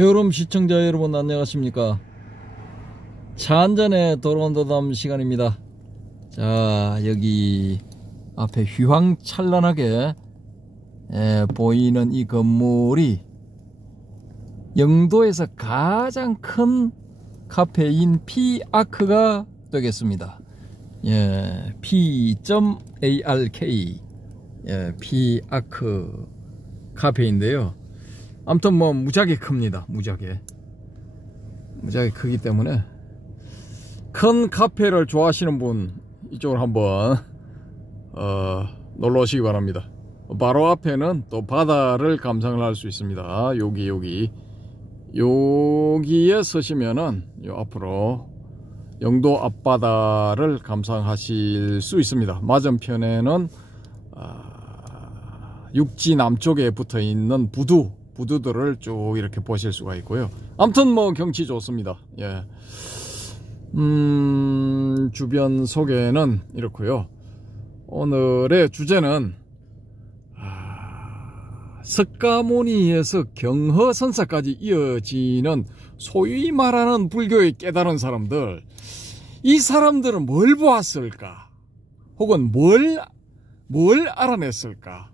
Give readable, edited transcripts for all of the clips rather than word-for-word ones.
여러분 시청자 여러분 안녕하십니까. 차 한잔에 돌아온 도담 시간입니다. 자, 여기 앞에 휘황찬란하게 보이는 이 건물이 영도에서 가장 큰 카페인 P-ARK가 되겠습니다. 예, P.ARK P-ARK 카페인데요. 아무튼 뭐 무지하게 큽니다. 무지하게 크기 때문에 큰 카페를 좋아하시는 분 이쪽으로 한번 놀러 오시기 바랍니다. 바로 앞에는 또 바다를 감상을 할 수 있습니다. 여기에 서시면은 요 앞으로 영도 앞바다를 감상하실 수 있습니다. 맞은편에는 육지 남쪽에 붙어 있는 부두들을 쭉 이렇게 보실 수가 있고요. 아무튼 뭐 경치 좋습니다. 예. 주변 소개는 이렇고요. 오늘의 주제는 석가모니에서 경허선사까지 이어지는 소위 말하는 불교의 깨달은 사람들, 이 사람들은 뭘 보았을까? 혹은 뭘 알아냈을까?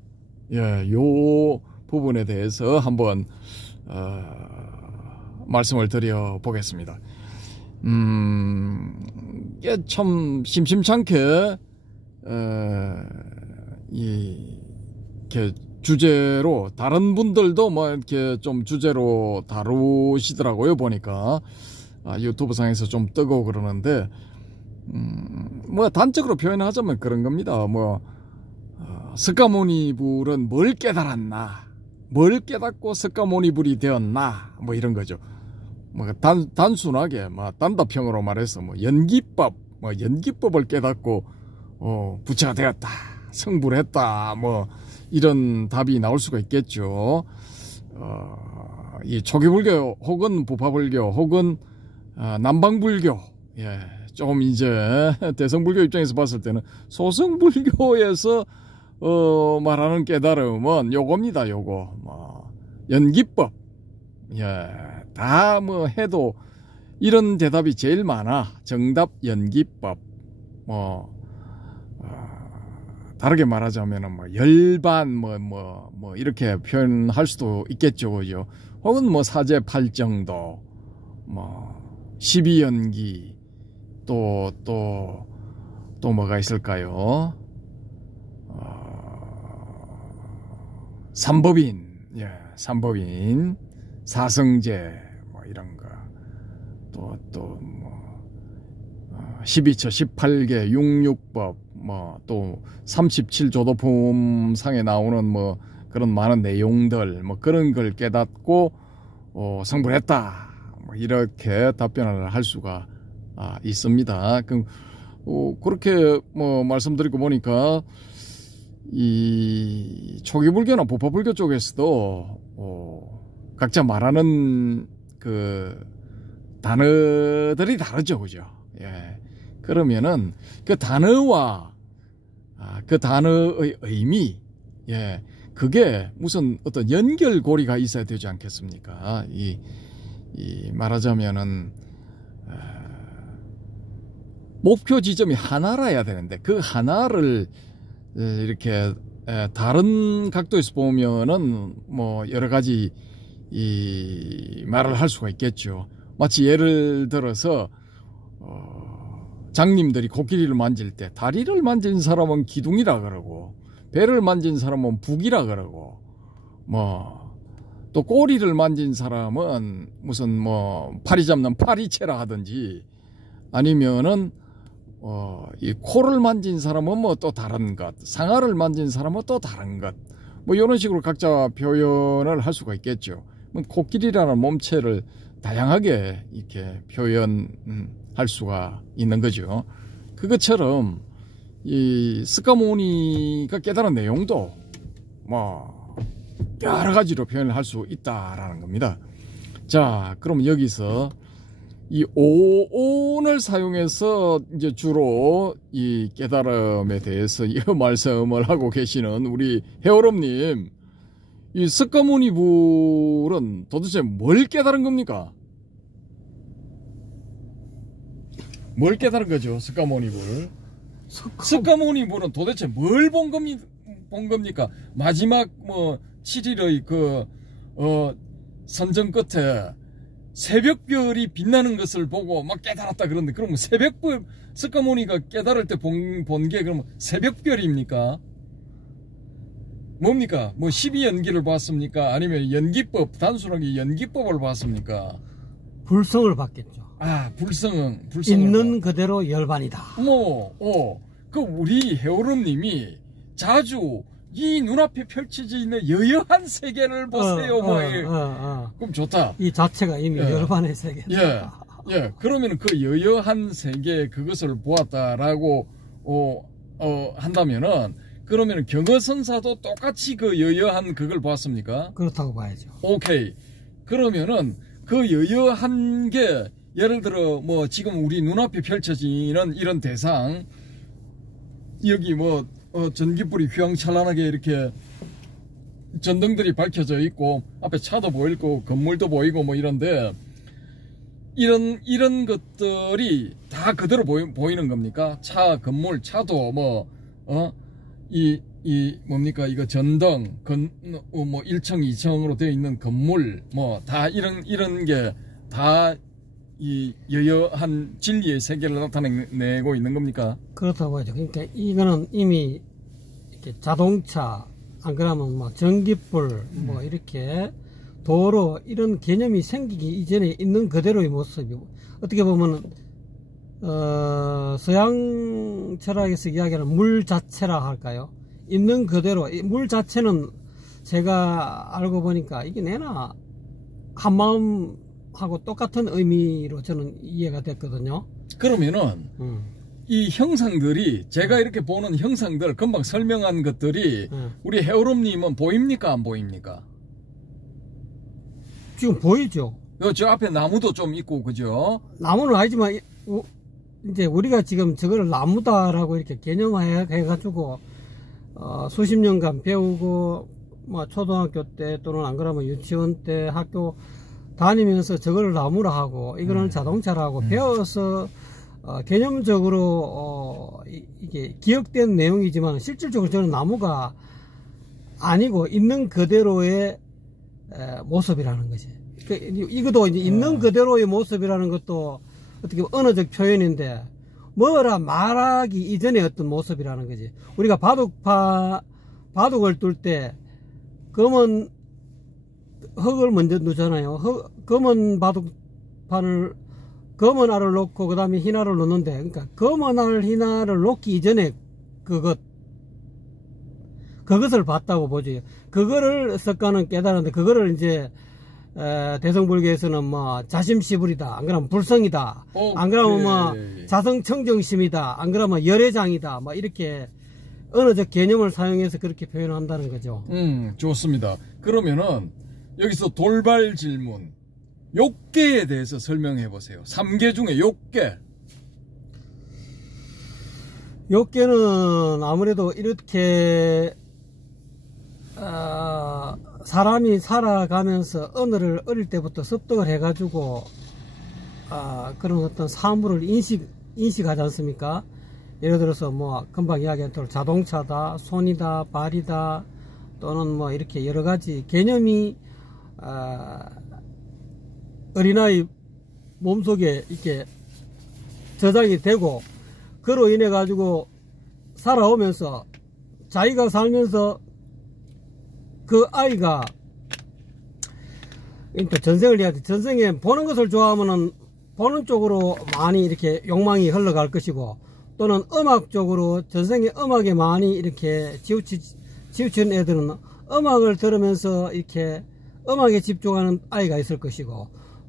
예, 요 부분에 대해서 한번 말씀을 드려 보겠습니다. 이게 참 심심찮게 이렇게 주제로 다른 분들도 뭐 이렇게 좀 주제로 다루시더라고요. 보니까 유튜브 상에서 좀 뜨고 그러는데 뭐 단적으로 표현하자면 그런 겁니다. 뭐 석가모니불은 뭘 깨달았나, 뭘 깨닫고 석가모니불이 되었나, 뭐 이런 거죠. 뭐 단순하게 뭐 단답형으로 말해서 뭐 연기법을 깨닫고 부처가 되었다, 성불을 했다, 뭐 이런 답이 나올 수가 있겠죠. 이 초기불교 혹은 부파불교 혹은 남방불교, 예, 조금 이제 대성불교 입장에서 봤을 때는 소승불교에서 말하는 깨달음은 요겁니다. 요거 뭐 연기법, 예, 다 뭐 해도 이런 대답이 제일 많아. 정답 연기법. 뭐 다르게 말하자면은 뭐 열반 뭐 이렇게 표현할 수도 있겠죠, 그죠? 혹은 뭐 사제팔정도, 뭐 십이연기, 또 뭐가 있을까요? 삼법인, 예, 삼법인, 사성제, 뭐 이런 거, 또 뭐 12처 18개 육육법, 뭐 또 37조도품상에 나오는 뭐 그런 많은 내용들, 뭐 그런 걸 깨닫고 성불했다, 뭐 이렇게 답변을 할 수가 있습니다. 그렇게 뭐 말씀드리고 보니까 이 초기불교나 부파불교 쪽에서도 각자 말하는 그 단어들이 다르죠, 그죠? 예. 그러면은 그 단어와 그 단어의 의미, 예, 그게 무슨 어떤 연결고리가 있어야 되지 않겠습니까? 이 말하자면은 목표 지점이 하나라야 되는데 그 하나를 이렇게 다른 각도에서 보면은 뭐 여러 가지 이 말을 할 수가 있겠죠. 마치 예를 들어서 장님들이 코끼리를 만질 때 다리를 만진 사람은 기둥이라 그러고 배를 만진 사람은 북이라 그러고 뭐 또 꼬리를 만진 사람은 무슨 뭐 파리 잡는 파리채라 하든지 아니면은 이 코를 만진 사람은 뭐 또 다른 것, 상아를 만진 사람은 또 다른 것, 뭐 이런 식으로 각자 표현을 할 수가 있겠죠. 코끼리라는 몸체를 다양하게 이렇게 표현할 수가 있는 거죠. 그것처럼 이 석가모니가 깨달은 내용도 뭐 여러 가지로 표현을 할 수 있다라는 겁니다. 자, 그럼 여기서 이 오온을 사용해서 이제 주로 이 깨달음에 대해서 이 말씀을 하고 계시는 우리 해오롬님, 이 석가모니불은 도대체 뭘 깨달은 겁니까? 뭘 깨달은 거죠, 석가모니불? 석가모니불은 도대체 뭘 본 겁니까? 마지막 뭐 7일의 그 선정 끝에 새벽별이 빛나는 것을 보고 막 깨달았다 그러는데, 그러면 새벽별, 석가모니가 깨달을 때 본 게 그러면 새벽별입니까? 뭡니까? 뭐 12연기를 봤습니까? 아니면 연기법, 단순하게 연기법을 봤습니까? 불성을 받겠죠. 아, 불성을 있는 그대로 열반이다. 그 우리 해오름님이 자주 이 눈앞에 펼쳐져 있는 여여한 세계를 보세요. 그럼 좋다. 이 자체가 이미 열반의 세계다. 그러면 그 여여한 세계 그것을 보았다라고 한다면은, 그러면 경허선사도 똑같이 그 여여한 그걸 보았습니까? 그렇다고 봐야죠. 오케이. 그러면은 그 여여한 게, 예를 들어 뭐 지금 우리 눈앞에 펼쳐지는 이런 대상, 여기 뭐 전기불이 휘황찬란하게 이렇게 전등들이 밝혀져 있고 앞에 차도 보이고 건물도 보이고 뭐 이런데, 이런 것들이 다 그대로 보이는 겁니까? 차, 건물, 차도 뭐 뭡니까? 이거 전등, 뭐 1층, 2층으로 되어 있는 건물, 뭐 다 이런 게 다 이 여여한 진리의 세계를 나타내고 있는 겁니까? 그렇다고 하죠. 그러니까 이거는 이미 이렇게 자동차, 안 그러면 막 전기불, 뭐 이렇게 도로, 이런 개념이 생기기 이전에 있는 그대로의 모습이고, 어떻게 보면 서양 철학에서 이야기하는 물 자체라 할까요? 있는 그대로, 물 자체는 제가 알고 보니까 이게 내나 한마음하고 똑같은 의미로 저는 이해가 됐거든요. 그러면은 이 형상들이, 제가 이렇게 보는 형상들, 금방 설명한 것들이 우리 해오름님은 보입니까, 안 보입니까? 지금 보이죠? 저 앞에 나무도 좀 있고, 그죠? 나무는 아니지만 이제 우리가 지금 저거를 나무다라고 이렇게 개념화해가지고 수십 년간 배우고, 뭐 초등학교 때 또는 안 그러면 유치원 때 학교 다니면서 저거를 나무라 하고 이거는 자동차라고 배워서 개념적으로 이게 기억된 내용이지만, 실질적으로 저는 나무가 아니고 있는 그대로의 모습이라는 거지. 이것도 이제 있는 그대로의 모습이라는 것도 어떻게 보면 언어적 표현인데, 뭐라 말하기 이전의 어떤 모습이라는 거지. 우리가 바둑을 둘 때 검은 흙을 먼저 놓잖아요. 검은 바둑판을, 검은 알을 놓고 그 다음에 흰 알을 놓는데, 그러니까 검은 알, 흰 알을 놓기 이전에 그것을 봤다고 보죠. 그거를 석가는 깨달았는데, 그거를 이제 대성불교에서는 뭐 자심시불이다, 안 그러면 불성이다, 안 그러면 뭐 자성청정심이다, 안 그러면 열애장이다, 뭐 이렇게 언어적 개념을 사용해서 그렇게 표현한다는 거죠. 좋습니다. 그러면은 여기서 돌발 질문, 욕계에 대해서 설명해 보세요. 3계 중에 욕계. 욕계는 아무래도 이렇게 사람이 살아가면서 언어를 어릴 때부터 습득을 해가지고 그런 어떤 사물을 인식하지 않습니까? 예를 들어서 뭐 금방 이야기한 대로 자동차다, 손이다, 발이다, 또는 뭐 이렇게 여러 가지 개념이 어린아이 몸속에 이렇게 저장이 되고, 그로 인해 가지고 살아오면서 자기가 살면서 그 아이가, 그러니까 전생을 해야 돼. 전생에 보는 것을 좋아하면은 보는 쪽으로 많이 이렇게 욕망이 흘러갈 것이고, 또는 음악 쪽으로, 전생에 음악에 많이 이렇게 치우친 애들은 음악을 들으면서 이렇게 음악에 집중하는 아이가 있을 것이고,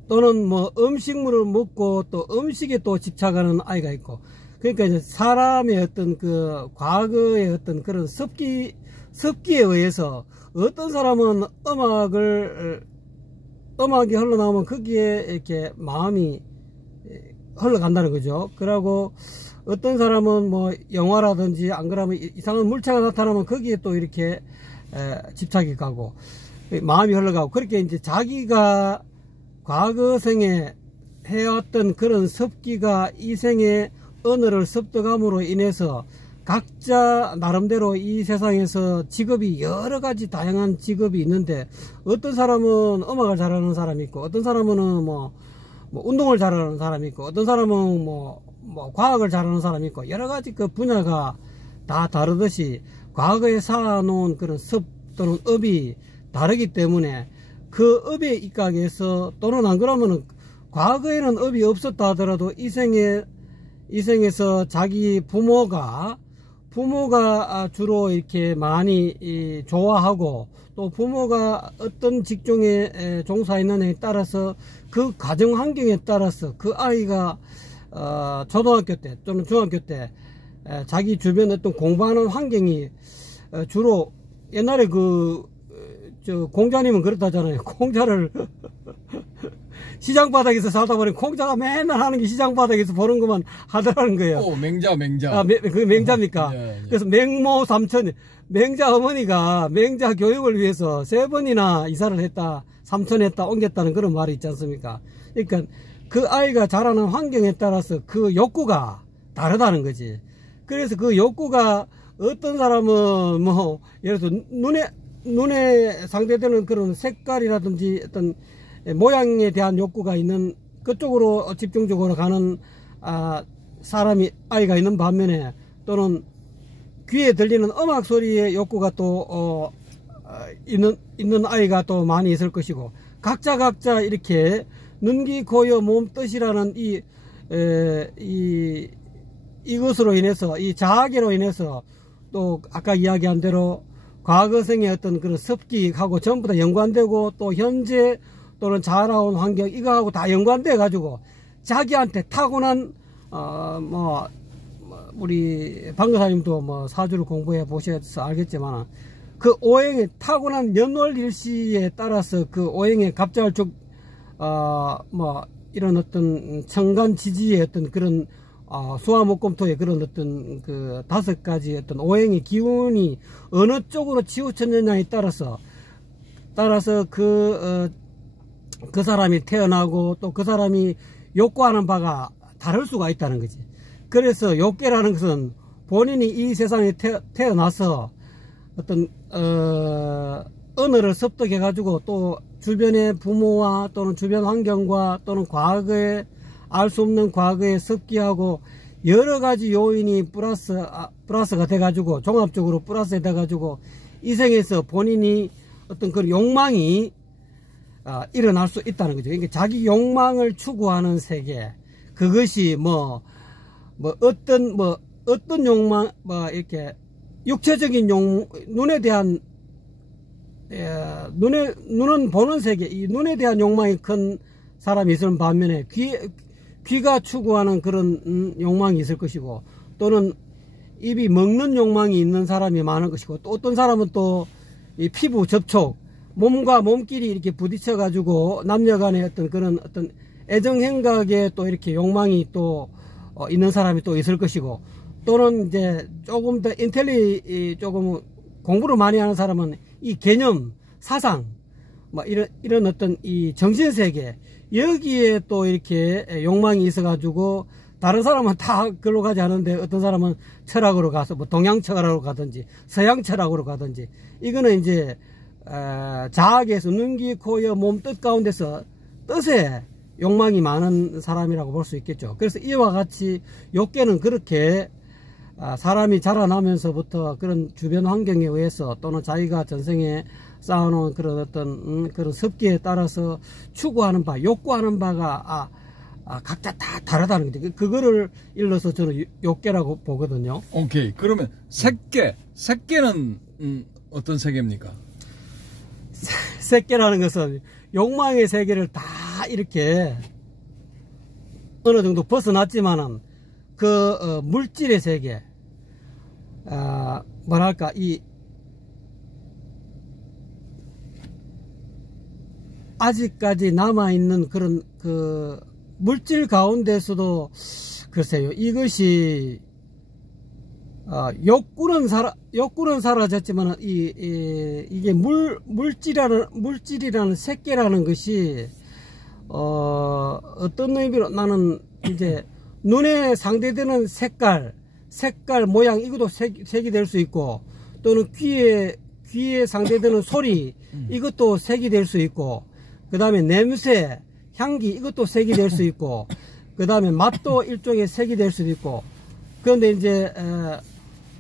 또는 뭐 음식물을 먹고 또 음식에 또 집착하는 아이가 있고, 그러니까 이제 사람의 어떤 그 과거의 어떤 그런 습기에 의해서 어떤 사람은 음악이 흘러나오면 거기에 이렇게 마음이 흘러간다는 거죠. 그러고 어떤 사람은 뭐 영화라든지 안 그러면 이상한 물체가 나타나면 거기에 또 이렇게 집착이 가고, 마음이 흘러가고, 그렇게 이제 자기가 과거 생에 해왔던 그런 습기가 이 생에 언어를 습득함으로 인해서 각자 나름대로 이 세상에서 직업이 여러 가지 다양한 직업이 있는데, 어떤 사람은 음악을 잘하는 사람이 있고, 어떤 사람은 뭐 운동을 잘하는 사람이 있고, 어떤 사람은 뭐 과학을 잘하는 사람이 있고, 여러 가지 그 분야가 다 다르듯이 과거에 쌓아놓은 그런 습 또는 업이 다르기 때문에 그 업에 입각해서, 또는 안 그러면은 과거에는 업이 없었다 하더라도 이 생에서 자기 부모가 주로 이렇게 많이 좋아하고, 또 부모가 어떤 직종에 종사했느냐에 따라서 그 가정 환경에 따라서 그 아이가 초등학교 때 또는 중학교 때 자기 주변 어떤 공부하는 환경이 주로 옛날에 공자님은 그렇다잖아요. 공자를 시장 바닥에서 살다 보니 공자가 맨날 하는 게 시장 바닥에서 보는 것만 하더라는 거예요. 오, 맹자. 그 맹자입니까? 예. 그래서 맹모 삼천, 맹자 어머니가 맹자 교육을 위해서 3번이나 이사를 했다, 삼천했다, 옮겼다는 그런 말이 있지 않습니까? 그러니까 그 아이가 자라는 환경에 따라서 그 욕구가 다르다는 거지. 그래서 그 욕구가 어떤 사람은 뭐 예를 들어서 눈에 상대되는 그런 색깔이라든지 어떤 모양에 대한 욕구가 있는 그쪽으로 집중적으로 가는 아이가 있는 반면에, 또는 귀에 들리는 음악 소리의 욕구가 또 있는 아이가 또 많이 있을 것이고, 각자 이렇게 눈기 고여 몸뜻이라는 이것으로 인해서, 이 자아계로 인해서, 또 아까 이야기한 대로 과거생의 어떤 그런 습기하고 전부 다 연관되고, 또 현재 또는 자라온 환경, 이거하고 다 연관돼 가지고 자기한테 타고난 우리 방교사님도 사주를 공부해 보셔서 알겠지만, 그 오행의 타고난 년월일시에 따라서 그 오행의 갑자을축 이런 어떤 천간지지의 어떤 그런 수화목금토의 그런 어떤 그 5가지 어떤 오행의 기운이 어느 쪽으로 치우쳤느냐에 따라서 그 사람이 태어나고, 또 그 사람이 욕구하는 바가 다를 수가 있다는 거지. 그래서 욕계라는 것은 본인이 이 세상에 태어나서 어떤 언어를 습득해 가지고, 또 주변의 부모와 또는 주변 환경과 또는 과거에 알 수 없는 과거의 습기하고 여러 가지 요인이 플러스가 돼 가지고, 종합적으로 플러스가 돼 가지고 이 생에서 본인이 어떤 그런 욕망이 일어날 수 있다는 거죠. 그러니까 자기 욕망을 추구하는 세계, 그것이 어떤 욕망, 이렇게 육체적인 눈에 대한 눈은 보는 세계, 이 눈에 대한 욕망이 큰 사람이 있을 반면에 귀가 추구하는 그런 욕망이 있을 것이고, 또는 입이 먹는 욕망이 있는 사람이 많을 것이고, 또 어떤 사람은 또 이 피부 접촉, 몸과 몸끼리 이렇게 부딪혀 가지고 남녀간의 어떤 그런 어떤 애정 행각에 또 이렇게 욕망이 또 있는 사람이 또 있을 것이고, 또는 이제 조금 더 조금 공부를 많이 하는 사람은 이 개념, 사상, 이런 어떤 이 정신세계, 여기에 또 이렇게 욕망이 있어 가지고, 다른 사람은 다 글로 가지 않은데 어떤 사람은 철학으로 가서 동양 철학으로 가든지 서양 철학으로 가든지, 이거는 이제 자학에서 눈기 코여 몸뜻 가운데서 뜻에 욕망이 많은 사람이라고 볼 수 있겠죠. 그래서 이와 같이 욕계는 그렇게 사람이 자라나면서부터 그런 주변 환경에 의해서, 또는 자기가 전생에 쌓아놓은 그런 어떤 그런 습기에 따라서 추구하는 바, 욕구하는 바가 각자 다 다르다는 거죠. 그거를 일러서 저는 욕계라고 보거든요. 오케이. 그러면 색계는 어떤 세계입니까? 색계라는 것은 욕망의 세계를 다 이렇게 어느 정도 벗어났지만은 그 물질의 세계, 뭐랄까, 이 아직까지 남아있는 그런 그 물질 가운데서도 글쎄요, 이것이 욕구는 사라졌지만 이게 물질이라는 색계라는 것이 어떤 의미로 나는 이제 눈에 상대되는 색깔 모양 이것도 색이 될 수 있고, 또는 귀에 상대되는 소리 이것도 색이 될 수 있고, 그 다음에 냄새, 향기 이것도 색이 될 수 있고, 그 다음에 맛도 일종의 색이 될 수도 있고. 그런데 이제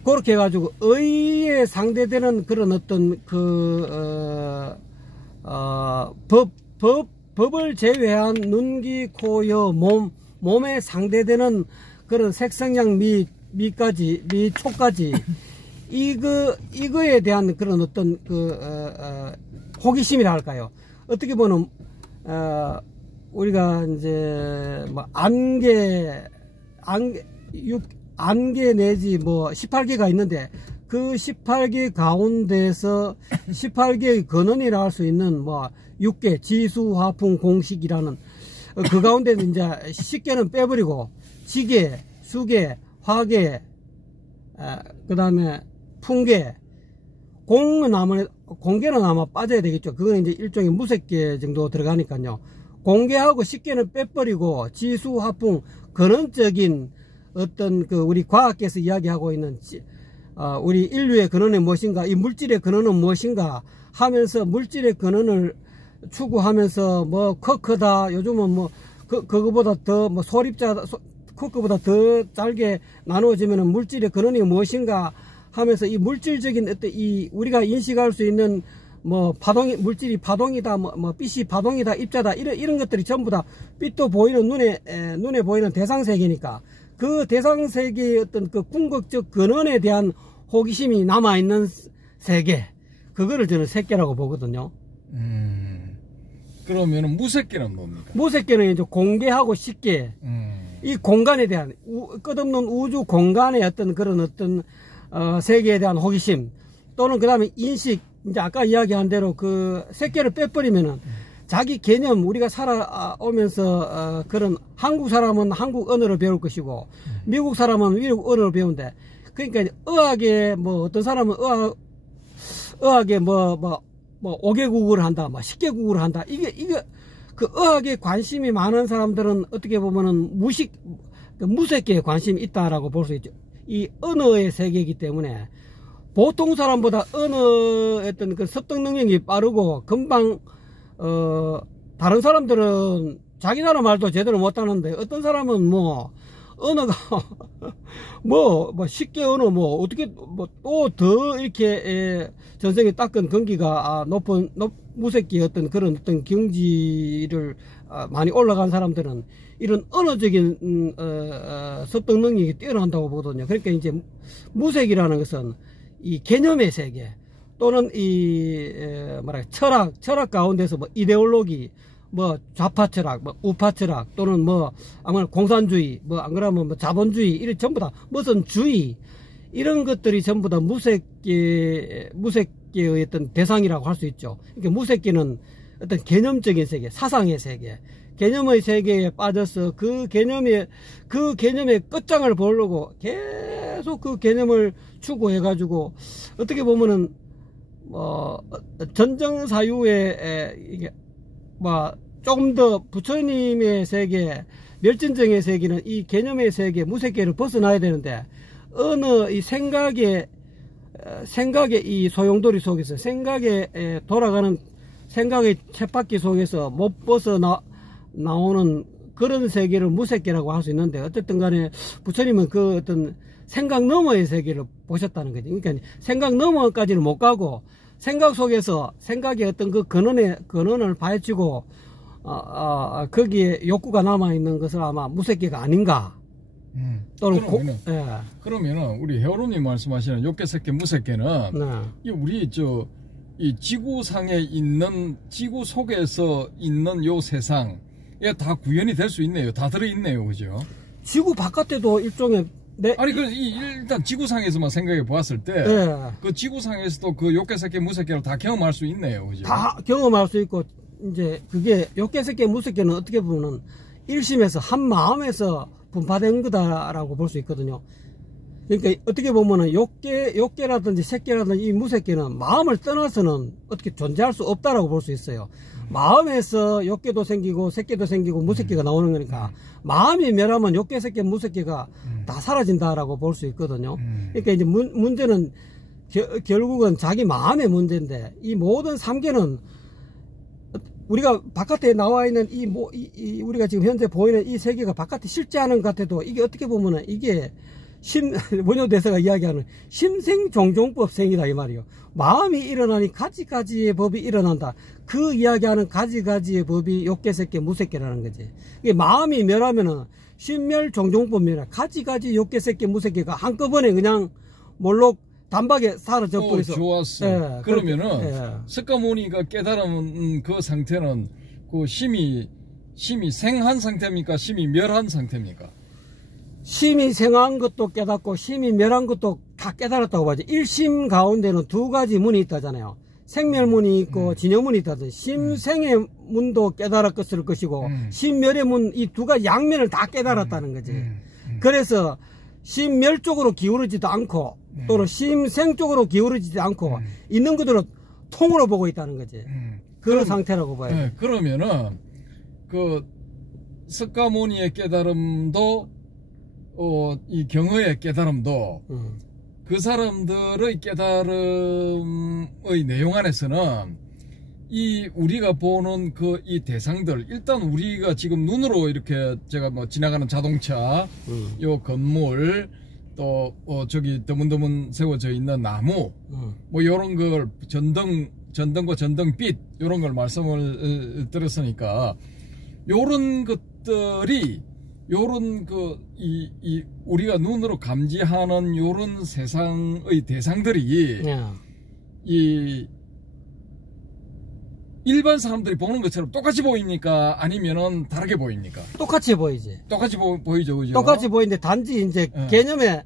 그렇게 해가지고 의에 상대되는 그런 어떤 법을 제외한 눈, 귀, 코, 여, 몸에 상대되는 그런 색성향 미 촉까지 이거에 대한 그런 어떤 호기심이라 할까요? 어떻게 보면 우리가 이제 뭐 안개 내지 뭐 18개가 있는데, 그 18개 가운데서 18개의 근원이라 할 수 있는 뭐 6개 지수 화풍 공식이라는 그 가운데는 이제 10개는 빼버리고 지계, 수계, 화계, 그 다음에 풍계, 공계는 아마 빠져야 되겠죠. 그건 이제 일종의 무색계 정도 들어가니까요. 공계하고 10개는 빼버리고 지수, 화풍, 근원적인 어떤 우리 과학계에서 이야기하고 있는 우리 인류의 근원은 무엇인가, 이 물질의 근원은 무엇인가 하면서 물질의 근원을 추구하면서 뭐 크다, 요즘은 뭐 그거보다 더 뭐 크거보다 더 짧게 나누어지면은 물질의 근원이 무엇인가 하면서 이 물질적인 어떤 우리가 인식할 수 있는 뭐 물질이 파동이다, 뭐 빛이 파동이다, 입자다, 이런 것들이 전부 다 빛도 보이는 눈에 보이는 대상세계니까, 그 대상세계의 어떤 그 궁극적 근원에 대한 호기심이 남아있는 세계, 그거를 저는 색계라고 보거든요. 그러면은 무색계는 뭡니까? 무색계는 이제 공계하고 식계, 이 공간에 대한 끝없는 우주 공간의 어떤 그런 어떤 세계에 대한 호기심, 또는 그 다음에 인식, 이제 아까 이야기한 대로 그 색계를 빼버리면은 자기 개념, 우리가 살아오면서 그런 한국 사람은 한국 언어를 배울 것이고, 미국 사람은 미국 언어를 배운대. 그러니까 의학에 뭐 어떤 사람은 의학에 뭐 5개국어를 한다, 뭐 10개국어를 한다. 이게 그 의학에 관심이 많은 사람들은 어떻게 보면은 무색계에 관심이 있다라고 볼 수 있죠. 이 언어의 세계이기 때문에 보통 사람보다 언어의 어떤 그 습득 능력이 빠르고 금방 다른 사람들은 자기 나라 말도 제대로 못하는데, 어떤 사람은 뭐 언어가 뭐 10개 언어 뭐 어떻게 뭐 또 더 이렇게 전생에 닦은根기가 높은 무색기 어떤 그런 어떤 경지를 많이 올라간 사람들은 이런 언어적인 습득 능력이 뛰어난다고 보거든요. 그러니까 이제 무색이라는 것은 이 개념의 세계, 또는 철학 가운데서 뭐 이데올로기, 뭐 좌파 철학, 뭐 우파 철학, 또는 뭐 아마 공산주의, 뭐 안 그러면 뭐 자본주의, 이런 전부 다 무슨 주의, 이런 것들이 전부 다 무색계의 어떤 대상이라고 할 수 있죠. 그러니까 무색계는 어떤 개념적인 세계, 사상의 세계, 개념의 세계에 빠져서 그 개념의 끝장을 보려고 계속 그 개념을 추구해가지고, 어떻게 보면은 전정 사유에 이게 뭐 조금 더 부처님의 세계, 멸진정의 세계는 이 개념의 세계, 무색계를 벗어나야 되는데, 어느 이 생각의 이 소용돌이 속에서, 생각에 돌아가는 생각의 쳇바퀴 속에서 못 나오는 그런 세계를 무색계라고 할 수 있는데, 어쨌든 간에 부처님은 그 어떤 생각 너머의 세계를 보셨다는 거죠. 그러니까 생각 너머까지는 못 가고, 생각 속에서 생각의 어떤 그 근원을 파헤치고 거기에 욕구가 남아있는 것을 아마 무색계가 아닌가. 또는 그러면은 우리 회원님 말씀하시는 욕계색계, 무색계는 이 우리 이 지구상에 있는, 지구 속에서 있는 요 세상에 다 구현이 될 수 있네요. 다 들어있네요. 그죠? 지구 바깥에도 일종의 아니 일단 지구상에서만 생각해 보았을 때 그 지구상에서도 그 욕계색계, 무색계를 다 경험할 수 있네요. 그죠? 다 경험할 수 있고, 이제 그게 욕계색계, 무색계는 어떻게 보면은 일심에서 한 마음에서 분파된 거다라고 볼 수 있거든요. 그러니까 어떻게 보면은 욕계라든지 새끼라든지 이 무새끼는 마음을 떠나서는 어떻게 존재할 수 없다라고 볼 수 있어요. 마음에서 욕계도 생기고 새끼도 생기고 무새끼가 나오는 거니까 마음이 멸하면 욕계, 새끼, 무새끼가 다 사라진다라고 볼 수 있거든요. 그러니까 이제 문제는 결국은 자기 마음의 문제인데 이 모든 삼계는 우리가 바깥에 나와 있는 우리가 지금 현재 보이는 이 세계가 바깥에 실제하는 것 같아도 이게 어떻게 보면은 이게 원효대사가 이야기하는 심생종종법생이다 이 말이요. 마음이 일어나니 가지가지의 법이 일어난다. 그 이야기하는 가지가지의 법이 욕계, 새끼, 무새끼라는 거지. 이게 마음이 멸하면은 심멸종종법이라 가지가지 욕계, 새끼, 무새끼가 한꺼번에 그냥 몰록 단박에 사라져 버려서. 좋았어. 예, 그러면은 석가모니가 깨달은 그 상태는 그 심이 생한 상태입니까? 심이 멸한 상태입니까? 심이 생한 것도 깨닫고 심이 멸한 것도 다 깨달았다고 봐야지. 일심 가운데는 두 가지 문이 있다잖아요. 생멸문이 있고 진여문이 있다잖아요. 심생의 문도 깨달았을 것이고 심멸의 문, 이 두 가지 양면을 다 깨달았다는 거지. 그래서 심멸 쪽으로 기울어지도 않고 또는 심생 쪽으로 기울어지지 않고 있는 그대로 통으로 보고 있다는 거지. 그런 상태라고 봐요. 네, 그러면은 그 석가모니의 깨달음도 이 경어의 깨달음도 그 사람들의 깨달음의 내용 안에서는 이 우리가 보는 이 대상들, 일단 우리가 지금 눈으로 이렇게 제가 뭐 지나가는 자동차, 요 건물, 또 저기 드문드문 세워져 있는 나무, 뭐 요런 걸 전등과 전등빛 요런 걸 말씀을 들었으니까 요런 것들이 요런 우리가 눈으로 감지하는 요런 세상의 대상들이 이 일반 사람들이 보는 것처럼 똑같이 보입니까? 아니면은 다르게 보입니까? 똑같이 보이지. 똑같이 보이죠, 그죠? 똑같이 보이는데 단지 이제 개념에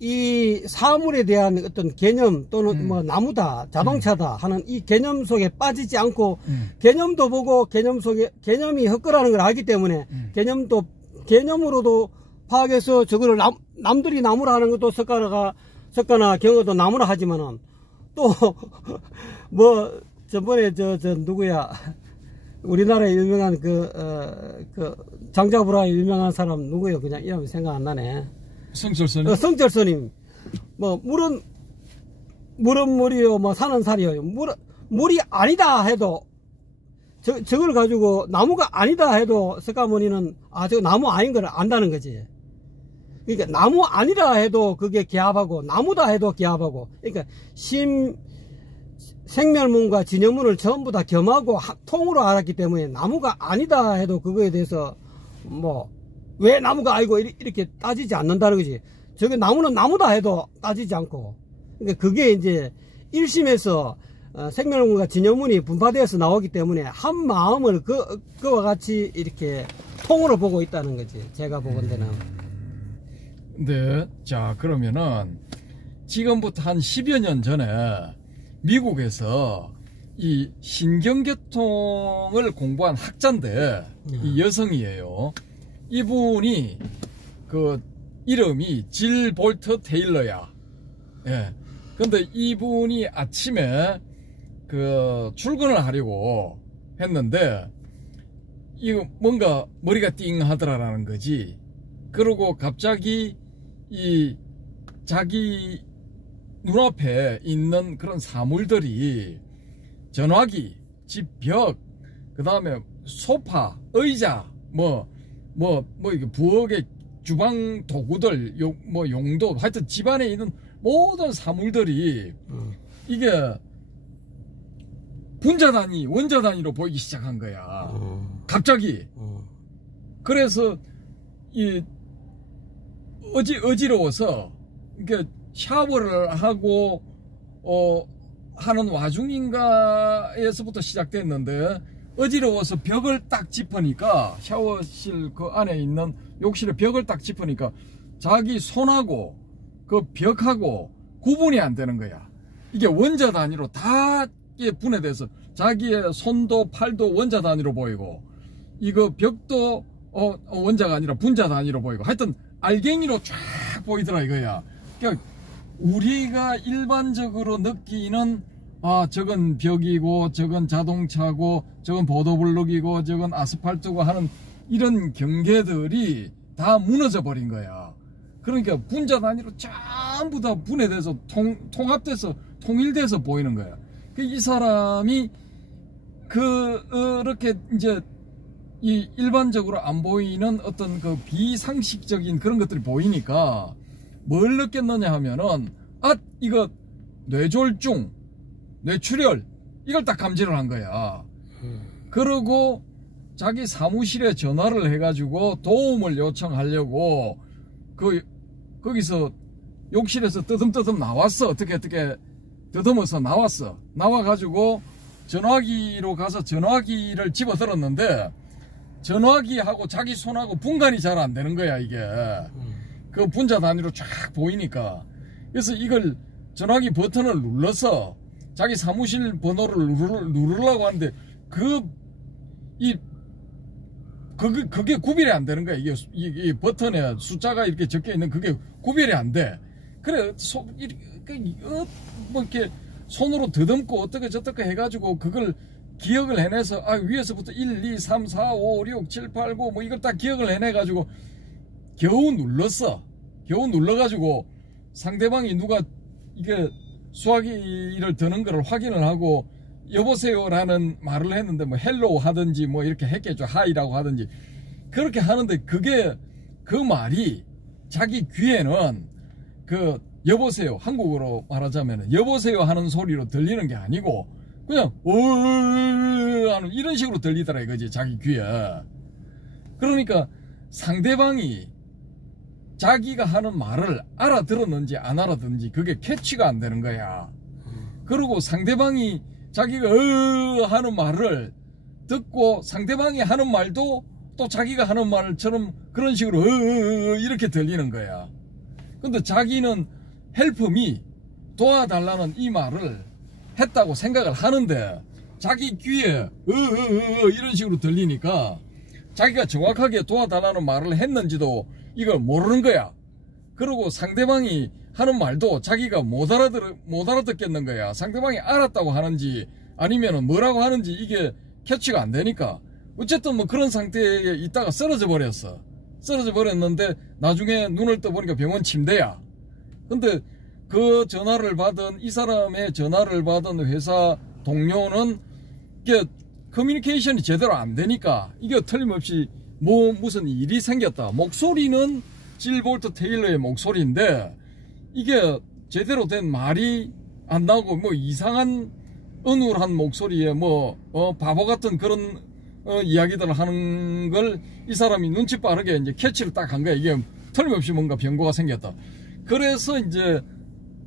이 사물에 대한 어떤 개념 또는 뭐 나무다, 자동차다 하는 이 개념 속에 빠지지 않고 개념도 보고 개념 속에 개념이 헛거라는 걸 알기 때문에 개념으로도 파악해서 저거를 남들이 나무라 하는 것도 석가나 경어도 나무라 하지만은 또 뭐 저번에 누구야 우리나라에 유명한 장자부라에 유명한 사람 누구요? 그냥 이름 생각 안 나네. 성철스님. 성철스님. 뭐 물은 물이요, 뭐 산은 산이요. 물이 아니다 해도 저걸 가지고 나무가 아니다 해도 석가모니는 저거 나무 아닌 걸 안다는 거지. 그러니까 나무 아니라 해도 그게 기합하고 나무다 해도 기합하고. 그러니까 생멸문과 진여문을 전부 다 겸하고 통으로 알았기 때문에 나무가 아니다 해도 그거에 대해서 뭐 왜 나무가 아니고 이렇게 따지지 않는다는 거지. 저게 나무는 나무다 해도 따지지 않고. 그러니까 그게 이제 1심에서 생멸문과 진여문이 분파되어서 나오기 때문에 한 마음을 그와 같이 이렇게 통으로 보고 있다는 거지. 제가 보건대는. 네. 자, 그러면은 지금부터 한 10여 년 전에 미국에서 이 신경계통을 공부한 학자인데 이 여성이에요. 이분이 이름이 질 볼트 테일러야. 예. 근데 이분이 아침에 출근을 하려고 했는데 이거 뭔가 머리가 띵 하더라라는 거지. 그러고 갑자기 자기 눈앞에 있는 그런 사물들이 전화기, 집 벽, 그 다음에 소파, 의자, 이게 부엌의 주방 도구들, 용도, 하여튼 집안에 있는 모든 사물들이 이게 분자 단위, 원자 단위로 보이기 시작한 거야. 갑자기. 그래서 어지러워서 이게 샤워를 하고 하는 와중인가에서부터 시작됐는데 어지러워서 벽을 딱 짚으니까 샤워실 그 안에 있는 욕실의 벽을 딱 짚으니까 자기 손하고 그 벽하고 구분이 안 되는 거야. 이게 원자 단위로 다 분해돼서 자기의 손도 팔도 원자 단위로 보이고 이거 벽도 원자가 아니라 분자 단위로 보이고 하여튼 알갱이로 쫙 보이더라 이거야. 그러니까 우리가 일반적으로 느끼는 저건 벽이고 저건 자동차고 저건 보도블록이고 저건 아스팔트고 하는 이런 경계들이 다 무너져 버린 거야. 그러니까 분자 단위로 전부 다 분해돼서 통합돼서 통일돼서 보이는 거야. 이 사람이 그렇게 이제 이 일반적으로 안 보이는 어떤 그 비상식적인 그런 것들이 보이니까 뭘 느꼈느냐 하면은 이거 뇌졸중, 뇌출혈 이걸 딱 감지를 한 거야. 그러고 자기 사무실에 전화를 해가지고 도움을 요청하려고 거기서 욕실에서 뜨듬뜨듬 나왔어. 어떻게 더듬어서 나왔어. 나와가지고 전화기로 가서 전화기를 집어들었는데 전화기하고 자기 손하고 분간이 잘 안 되는 거야 이게. 그 분자 단위로 쫙 보이니까. 그래서 이걸 전화기 버튼을 눌러서 자기 사무실 번호를 누르려고 하는데 그게 구별이 안 되는 거야. 이게 버튼에 숫자가 이렇게 적혀 있는 그게 구별이 안 돼. 그래, 뭐 이렇게 손으로 더듬고 어떻게 저떻게 해가지고 그걸 기억을 해내서 위에서부터 1, 2, 3, 4, 5, 6, 7, 8, 9 뭐 이걸 딱 기억을 해내가지고 겨우 눌렀어. 겨우 눌러가지고 상대방이 누가 이게 수화기를 드는 거를 확인을 하고 여보세요라는 말을 했는데 뭐 헬로우 하든지 뭐 이렇게 했겠죠. 하이라고 하든지 그렇게 하는데 그 말이 자기 귀에는 그 여보세요, 한국어로 말하자면 여보세요 하는 소리로 들리는 게 아니고 그냥 하는 이런 식으로 들리더라 이거지 자기 귀에. 그러니까 상대방이 자기가 하는 말을 알아들었는지 안 알아듣는지 그게 캐치가 안 되는 거야. 그리고 상대방이 자기가 하는 말을 듣고 상대방이 하는 말도 또 자기가 하는 말처럼 그런 식으로 이렇게 들리는 거야. 근데 자기는 헬프미 도와달라는 이 말을 했다고 생각을 하는데 자기 귀에 이런 식으로 들리니까 자기가 정확하게 도와달라는 말을 했는지도 이걸 모르는 거야. 그리고 상대방이 하는 말도 자기가 못 알아듣겠는 거야. 상대방이 알았다고 하는지 아니면 뭐라고 하는지 이게 캐치가 안 되니까 어쨌든 뭐 그런 상태에 있다가 쓰러져 버렸어. 쓰러져 버렸는데 나중에 눈을 떠보니까 병원 침대야. 근데 그 전화를 받은 이 사람의 전화를 받은 회사 동료는 이게 커뮤니케이션이 제대로 안 되니까 이게 틀림없이 무슨 일이 생겼다. 목소리는 질 볼트 테일러의 목소리인데 이게 제대로 된 말이 안 나오고 뭐 이상한 은울한 목소리에 바보 같은 그런 이야기들을 하는 걸 이 사람이 눈치 빠르게 이제 캐치를 딱 한 거야. 이게 틀림없이 뭔가 변고가 생겼다. 그래서 이제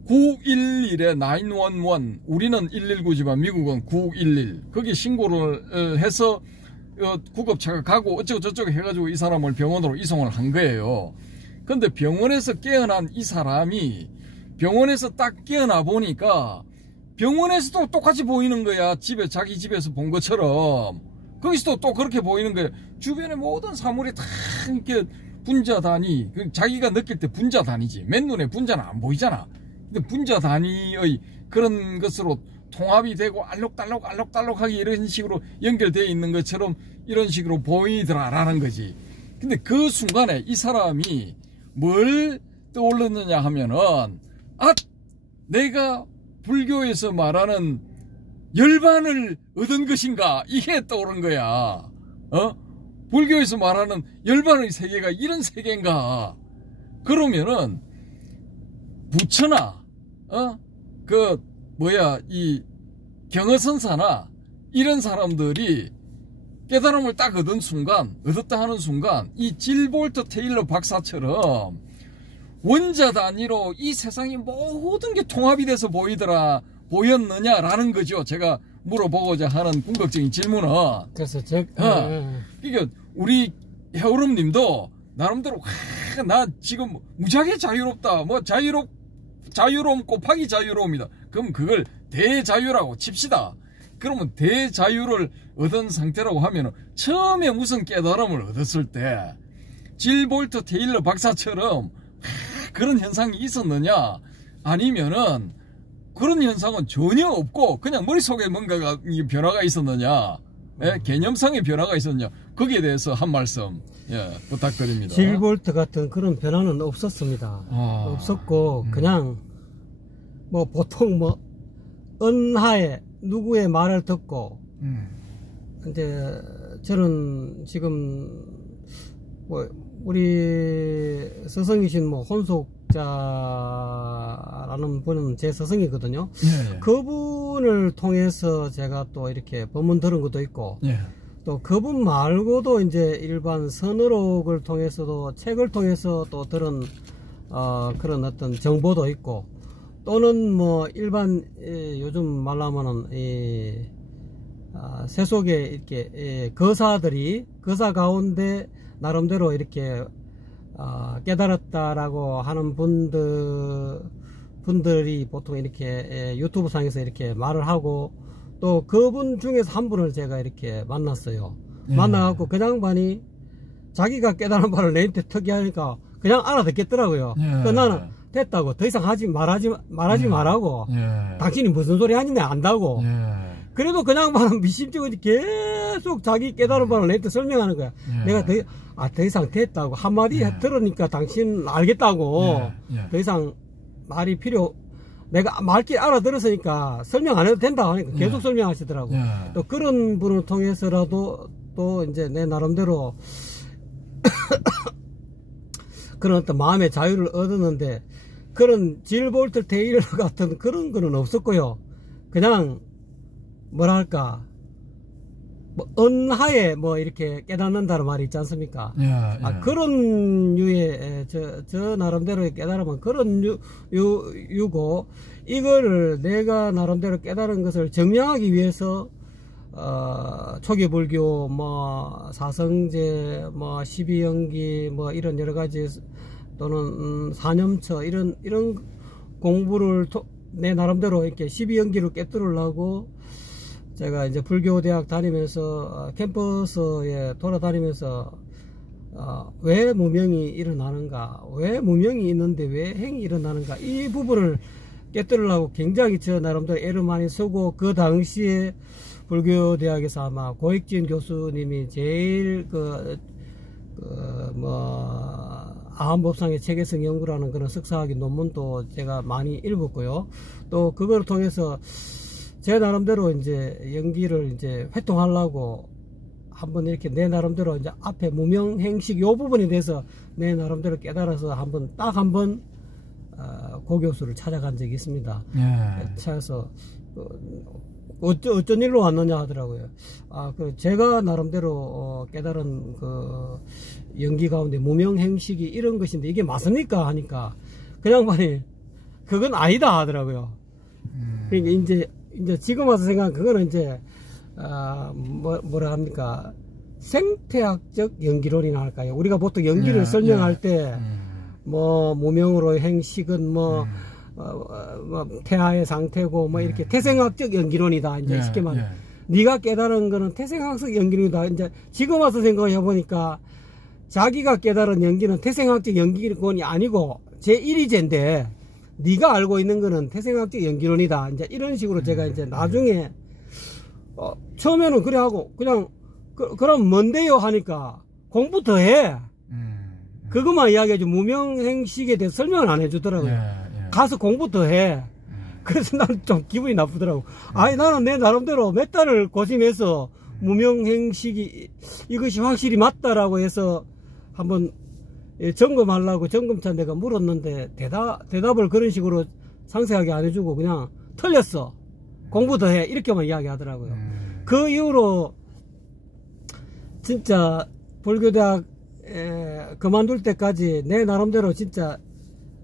911에 911 우리는 119지만 미국은 911 거기 신고를 해서 구급차가 가고 어쩌고 저쩌고 해가지고 이 사람을 병원으로 이송을 한 거예요. 근데 병원에서 깨어난 이 사람이 병원에서 딱 깨어나 보니까 병원에서도 똑같이 보이는 거야. 자기 집에서 본 것처럼. 거기서도 또 그렇게 보이는 거야. 주변의 모든 사물이 다 이렇게 분자 단위, 자기가 느낄 때 분자 단위지. 맨눈에 분자는 안 보이잖아. 근데 분자 단위의 그런 것으로 통합이 되고 알록달록하게 이런 식으로 연결되어 있는 것처럼 이런 식으로 보이더라라는 거지. 근데 그 순간에 이 사람이 뭘 떠올랐느냐 하면은 내가 불교에서 말하는 열반을 얻은 것인가 이게 떠오른 거야. 불교에서 말하는 열반의 세계가 이런 세계인가. 그러면은 부처나 이 경허선사나 이런 사람들이 깨달음을 딱 얻었다 하는 순간 이 질 볼트 테일러 박사처럼 원자 단위로 이 세상이 모든 게 통합이 돼서 보였느냐라는 거죠. 제가 물어보고자 하는 궁극적인 질문은. 그래서 그러니까 우리 해오름 님도 나름대로 나 지금 무지하게 자유롭다. 자유로움 곱하기 자유로움이다. 그럼 그걸 대자유라고 칩시다. 그러면 대자유를 얻은 상태라고 하면 처음에 무슨 깨달음을 얻었을 때 질 볼트 테일러 박사처럼 그런 현상이 있었느냐 아니면은 그런 현상은 전혀 없고 그냥 머릿속에 뭔가가 변화가 있었느냐 개념상의 변화가 있었느냐 거기에 대해서 한 말씀 부탁드립니다. 질볼트 같은 그런 변화는 없었습니다. 없었고 그냥 뭐 보통 뭐 은하에 누구의 말을 듣고 이제 저는 지금 뭐 우리 스승이신 뭐 혼속자라는 분은 제 스승이거든요. 그분을 통해서 제가 또 이렇게 법문 들은 것도 있고 또 그분 말고도 이제 일반 선어록을 통해서도 책을 통해서 또 들은 그런 어떤 정보도 있고 또는 뭐 일반 요즘 말하면은 세속에 이렇게 거사 가운데 나름대로 이렇게 깨달았다라고 하는 분들이 보통 이렇게 유튜브 상에서 이렇게 말을 하고 또 그분 중에서 한 분을 제가 이렇게 만났어요. 만나갖고 그 양반이 자기가 깨달은 바를 내한테 특이하니까 그냥 알아듣겠더라고요. 그 나는 됐다고 더 이상 말하지 말라고 당신이 무슨 소리 하는지 안다고 그래도 그 양반은 미심쩍이 계속 자기 깨달은 바를 내한테 설명하는 거야. 내가 더 이상 됐다고 한마디 들으니까 당신 알겠다고 더 이상 말이 내가 말귀 알아들었으니까 설명 안 해도 된다 하니까 계속 설명하시더라고. 또 그런 분을 통해서라도 또 이제 내 나름대로 그런 어떤 마음의 자유를 얻었는데 그런 질볼트 테일러 같은 그런 거는 없었고요. 그냥 뭐랄까 뭐 은하에 뭐 이렇게 깨닫는다는 말이 있지 않습니까? 그런 유의 저 나름대로의 깨달음은 그런 유고 이거를 내가 나름대로 깨달은 것을 증명하기 위해서 초기 불교 뭐 사성제 뭐 12연기 뭐 이런 여러 가지 또는 사념처 이런 공부를 내 나름대로 이렇게 12연기를 깨뜨리려고 제가 이제 불교대학 다니면서 캠퍼스에 돌아다니면서 왜 무명이 일어나는가, 왜 무명이 있는데 왜 행이 일어나는가 이 부분을 깨뜨리려고 굉장히 저 나름대로 애를 많이 쓰고 그 당시에 불교대학에서 아마 고익진 교수님이 제일 아함법상의 체계성 연구라는 그런 석사학위 논문도 제가 많이 읽었고요. 또 그걸 통해서 제 나름대로 이제 연기를 이제 회통하려고 한번 이렇게 내 나름대로 이제 앞에 무명행식 요 부분에 대해서 내 나름대로 깨달아서 딱 한번 고 교수를 찾아간 적이 있습니다. 찾아서 어쩐 일로 왔느냐 하더라고요. 제가 나름대로 깨달은 그 연기 가운데 무명행식이 이런 것인데 이게 맞습니까 하니까 그 양반이 그건 아니다 하더라고요. 그러니까 이제 지금 와서 생각하면 그거는 이제 뭐라 합니까 생태학적 연기론이나 할까요? 우리가 보통 연기를 설명할 때 뭐 무명으로 행식은 뭐 태아의 상태고 뭐 이렇게 태생학적 연기론이다 이제 쉽게 말해. 네가 깨달은 거는 태생학적 연기론이다. 이제 지금 와서 생각해 보니까 자기가 깨달은 연기는 태생학적 연기론이 아니고 제1위제인데 네가 알고 있는 거는 태생학적 연기론이다. 이제 이런 식으로 제가 이제 나중에 처음에는 그래 하고 그냥 그럼 뭔데요 하니까 공부 더 해. 그것만 이야기하지 무명행식에 대해서 설명을 안 해주더라고요. 가서 공부 더 해. 그래서 나는 좀 기분이 나쁘더라고. 아니 나는 내 나름대로 몇 달을 고심해서 무명행식이 이것이 확실히 맞다라고 해서 한번 점검하려고 점검차 내가 물었는데 대답을 그런 식으로 상세하게 안 해주고 그냥 틀렸어. 공부 더 해. 이렇게만 이야기하더라고요. 그 이후로 진짜 불교대학 그만둘 때까지 내 나름대로 진짜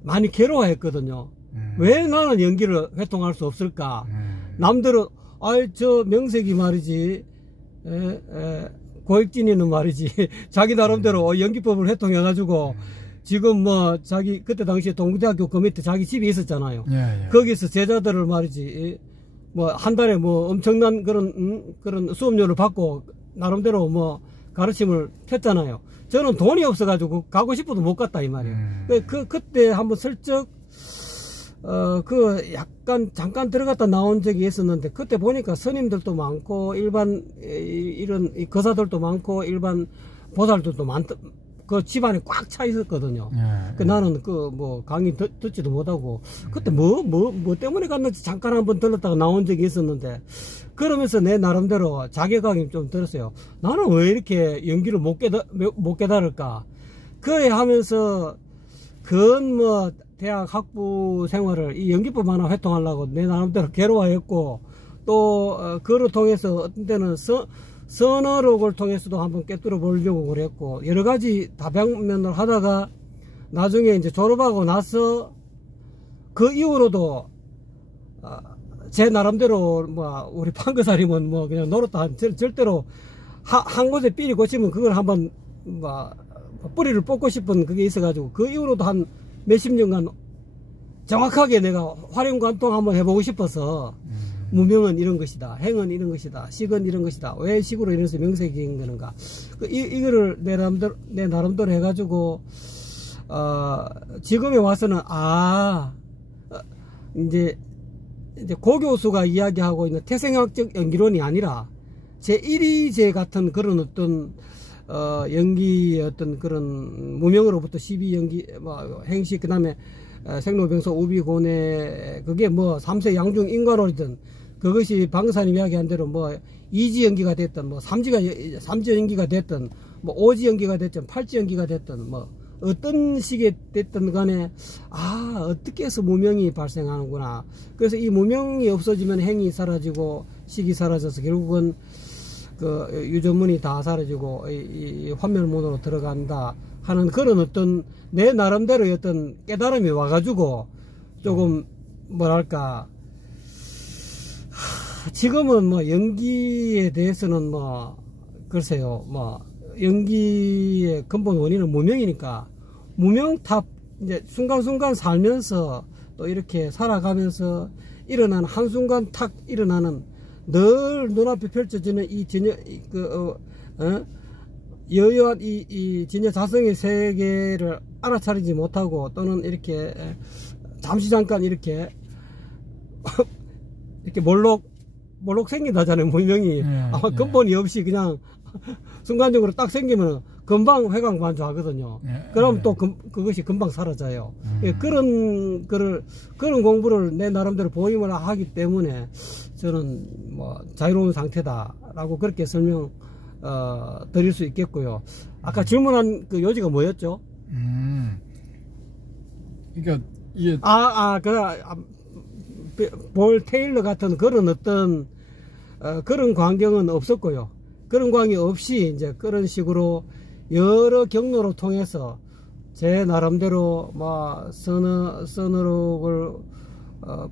많이 괴로워했거든요. 왜 나는 연기를 회통할 수 없을까? 남들은 저 명색이 말이지 고익진이는 말이지 자기 나름대로 연기법을 회통해가지고 지금 뭐 자기 그때 당시에 동국대학교 그 밑에 자기 집이 있었잖아요. 거기서 제자들을 말이지 뭐 한 달에 뭐 엄청난 그런 수업료를 받고 나름대로 뭐 가르침을 폈잖아요. 저는 돈이 없어가지고 가고 싶어도 못 갔다 이 말이에요. 그때 한번 슬쩍 약간 잠깐 들어갔다 나온 적이 있었는데, 그때 보니까 스님들도 많고 일반 이런 거사들도 많고 일반 보살들도 그 집안에 꽉 차 있었거든요. 나는 강의 듣지도 못하고, 그때 뭐 때문에 갔는지 잠깐 한번 들렀다가 나온 적이 있었는데, 그러면서 내 나름대로 자괴감이 좀 들었어요. 나는 왜 이렇게 연기를 못 깨달을까? 그래 하면서, 대학 학부 생활을 이 연기법 하나 회통하려고 내 나름대로 괴로워했고, 또, 그를 통해서 어떤 때는 선어록을 통해서도 한번 깨뚫어 보려고 그랬고, 여러 가지 다방면을 하다가 나중에 이제 졸업하고 나서 그 이후로도 제 나름대로 우리 판거사님은 그냥 노릇다 절대로 한 곳에 삘이 꽂히면 그걸 한번 뿌리를 뽑고 싶은 그게 있어가지고, 그 이후로도 한 몇십 년간 정확하게 내가 활용관통 한번 해보고 싶어서, 무명은 이런 것이다, 행은 이런 것이다, 식은 이런 것이다, 왜 식으로 이래서 명색인 거는가, 이거를 내 나름대로 해가지고 지금에 와서는 이제 고 교수가 이야기하고 있는 태생학적 연기론이 아니라 제1위제 같은 그런 어떤 연기의 어떤 그런 무명으로부터 12연기 행식, 그 다음에 생로병사 우비고뇌, 그게 3세 양중 인과론이든, 그것이 방사님 이야기한 대로 이지 연기가 됐든, 삼지 연기가 됐든, 오지 연기가 됐든, 팔지 연기가 됐든, 어떤 식의 됐든 간에, 어떻게 해서 무명이 발생하는구나. 그래서 이 무명이 없어지면 행이 사라지고, 식이 사라져서 결국은 유전문이 다 사라지고, 이 환멸문으로 들어간다 하는 그런 어떤 내 나름대로의 어떤 깨달음이 와가지고, 조금, 지금은 연기에 대해서는 글쎄요, 연기의 근본 원인은 무명이니까, 무명탑, 이제 순간순간 살면서 또 이렇게 살아가면서 일어나는, 한순간 탁 일어나는, 늘 눈앞에 펼쳐지는 이 여유한 이 진여 자성의 세계를 알아차리지 못하고, 또는 이렇게 잠깐 이렇게 몰록 생긴다잖아요, 무명이. 근본이 없이 그냥 순간적으로 딱 생기면 금방 회광반조하거든요. 그럼 또 그것이 금방 사라져요. 그런 공부를 내 나름대로 보임을 하기 때문에 저는 자유로운 상태다라고 그렇게 설명 드릴 수 있겠고요. 아까 질문한 그 요지가 뭐였죠? 그러니까 이게 볼 테일러 같은 그런 어떤 그런 광경은 없었고요. 그런 광이 없이 이제 그런 식으로 여러 경로를 통해서 제 나름대로 선어록을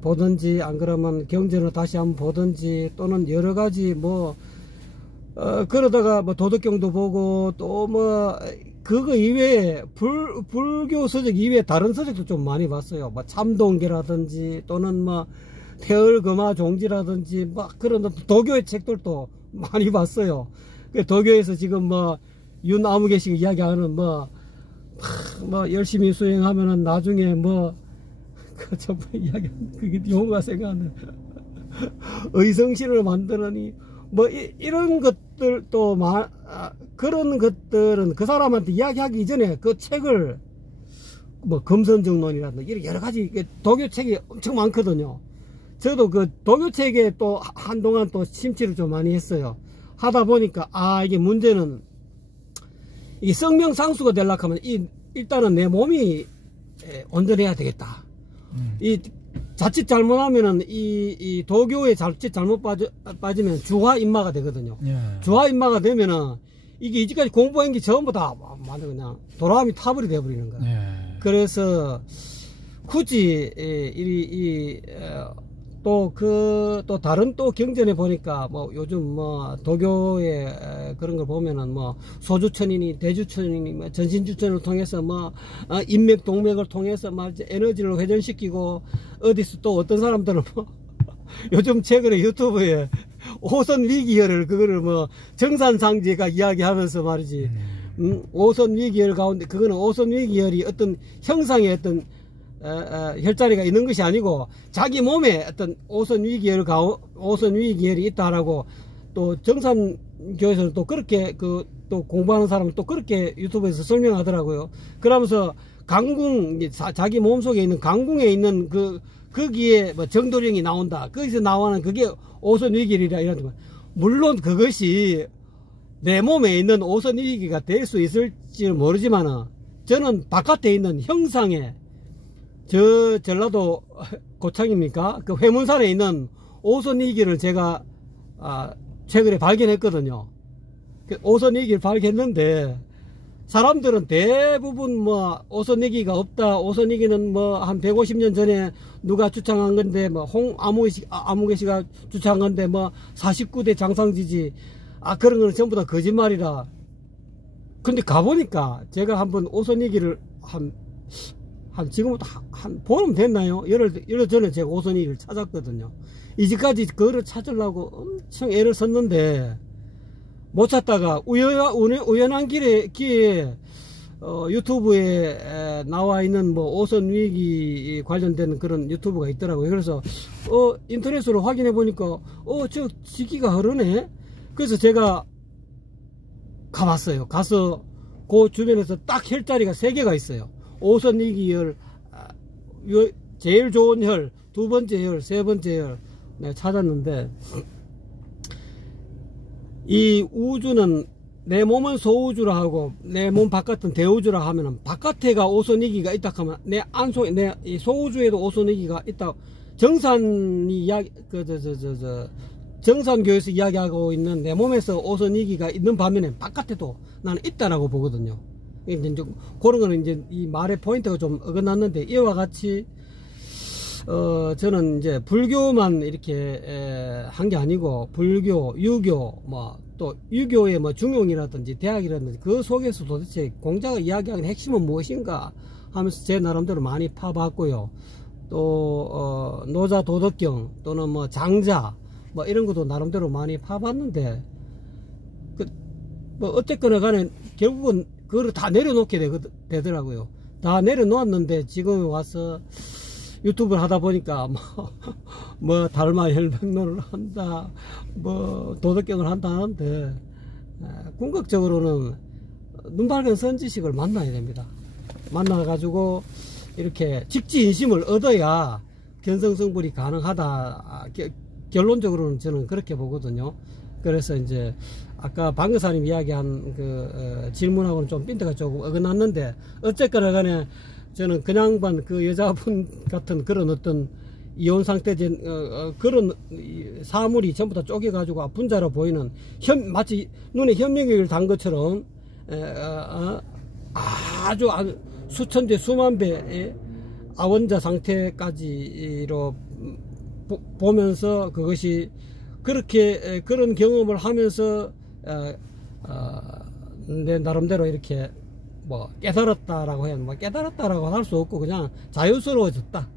보든지, 안 그러면 경전을 다시 한번 보든지, 또는 여러 가지 그러다가 도덕경도 보고, 또 그거 이외에 불교 서적 이외에 다른 서적도 좀 많이 봤어요. 참동계라든지, 또는 태을금화 종지라든지, 그런 도교의 책들도 많이 봤어요. 도교에서 지금 윤아무개씩 이야기하는 열심히 수행하면은 나중에 전부 이야기하는 그게 용어가 생각나네. 의성신을 만드느니 이런 것들도 그런 것들은 그 사람한테 이야기하기 이전에 그 책을 금선정론이라든지 여러 가지 도교 책이 엄청 많거든요. 저도 그 도교 책에 또 한동안 또 심취를 좀 많이 했어요. 하다 보니까 이게 문제는 이 성명상수가 되려고 하면 일단은 내 몸이 온전해야 되겠다. 이 자칫 잘못하면은 이 도교에 자칫 잘못 빠지면 주화인마가 되거든요. 주화인마가 되면은 이게 이제까지 공부한 게 전부 다 완전 그냥 돌아가미 타버리 돼버리는 거예요. 그래서 굳이 또 다른 또 경전에 보니까 요즘 도교의 그런 걸 보면은 소주천이니 대주천이니 전신주천을 통해서 인맥 동맥을 통해서 에너지를 회전시키고, 어디서 또 어떤 사람들은 요즘 최근에 유튜브에 오선 위기열을 그거를 뭐 정산상제가 이야기하면서 말이지. 오선 위기열 가운데 그거는 오선 위기열이 어떤 형상의 어떤 혈자리가 있는 것이 아니고 자기 몸에 어떤 오선 위기열이 있다라고 또 정산교에서는 또 그렇게 또 공부하는 사람은 또 그렇게 유튜브에서 설명하더라고요. 그러면서 강궁, 자기 몸속에 있는 강궁에 있는 거기에 뭐 정도령이 나온다. 거기서 나오는 그게 오선 위기열이라 이런데, 물론 그것이 내 몸에 있는 오선 위기가 될 수 있을지는 모르지만은 저는 바깥에 있는 형상의 전라도 고창입니까? 그 회문산에 있는 오선 위기를 제가 최근에 발견했거든요. 오선 위기를 발견했는데 사람들은 대부분 뭐 오선 위기가 없다. 오선 위기는 뭐 한 150년 전에 누가 주창한 건데 뭐 아무개 씨가 주창한 건데 뭐 49대 장상지지. 그런 거는 전부 다 거짓말이라. 근데 가보니까 제가 한번 오선 위기를 지금부터 한 보름 됐나요? 열흘 전에 제가 오선 위기를 찾았거든요. 이제까지 그거를 찾으려고 엄청 애를 썼는데 못 찾다가 우연한 기회에 유튜브에 나와 있는 뭐 오선 위기 관련된 그런 유튜브가 있더라고요. 그래서 인터넷으로 확인해 보니까 저 시기가 흐르네. 그래서 제가 가봤어요. 가서 그 주변에서 딱 혈자리가 3개가 있어요. 오선 위기열, 제일 좋은 혈, 2번째 혈, 3번째 혈 내가 찾았는데, 이 우주는 내 몸은 소우주라 하고 내 몸 바깥은 대우주라 하면은 바깥에가 오선 위기가 있다 하면 내 안속에 내 소우주에도 오선 위기가 있다. 정산이 정산교에서 이야기하고 있는 내 몸에서 오선 위기가 있는 반면에 바깥에도 나는 있다라고 보거든요. 이제 그런 거는 이제 이 말의 포인트가 좀 어긋났는데, 이와 같이 저는 이제 불교만 이렇게 한 게 아니고 불교, 유교, 뭐 또 유교의 뭐 중용이라든지 대학이라든지 그 속에서 도대체 공자가 이야기하는 핵심은 무엇인가 하면서 제 나름대로 많이 파봤고요. 또 노자 도덕경 또는 뭐 장자 뭐 이런 것도 나름대로 많이 파봤는데, 뭐 어쨌거나 간에 결국은 그거를 다 내려놓게 되더라고요. 다 내려놓았는데 지금 와서 유튜브를 하다 보니까 뭐 달마 혈맹론을 한다, 뭐 도덕경을 한다 하는데, 궁극적으로는 눈밝은 선지식을 만나야 됩니다. 만나가지고 이렇게 직지인심을 얻어야 견성성불이 가능하다. 결론적으로는 저는 그렇게 보거든요. 그래서 이제 아까 방금사님 이야기한 질문하고는 좀 핀트가 조금 어긋났는데, 어쨌거나 간에 저는 그냥 그 여자분 같은 그런 어떤 이혼 상태 그런 사물이 전부 다 쪼개가지고 분자로 보이는 마치 눈에 현미경을 단 것처럼 아주 수천 배 수만 배의 아원자 상태까지로 보면서 그것이 그렇게 그런 경험을 하면서 내 나름대로 이렇게 뭐 깨달았다라고 해야 뭐 깨달았다라고 할 수 없고 그냥 자유스러워졌다,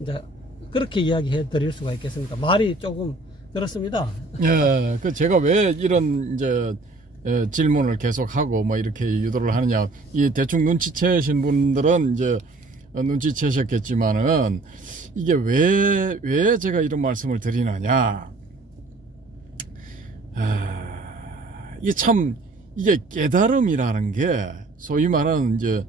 이제 그렇게 이야기해 드릴 수가 있겠습니다. 말이 조금 그렇습니다. 예, 제가 왜 이런 이제 질문을 계속하고 뭐 이렇게 유도를 하느냐, 이 대충 눈치채신 분들은 이제 눈치채셨겠지만은 이게 왜 제가 이런 말씀을 드리느냐, 이게 깨달음이라는 게 소위 말하는 이제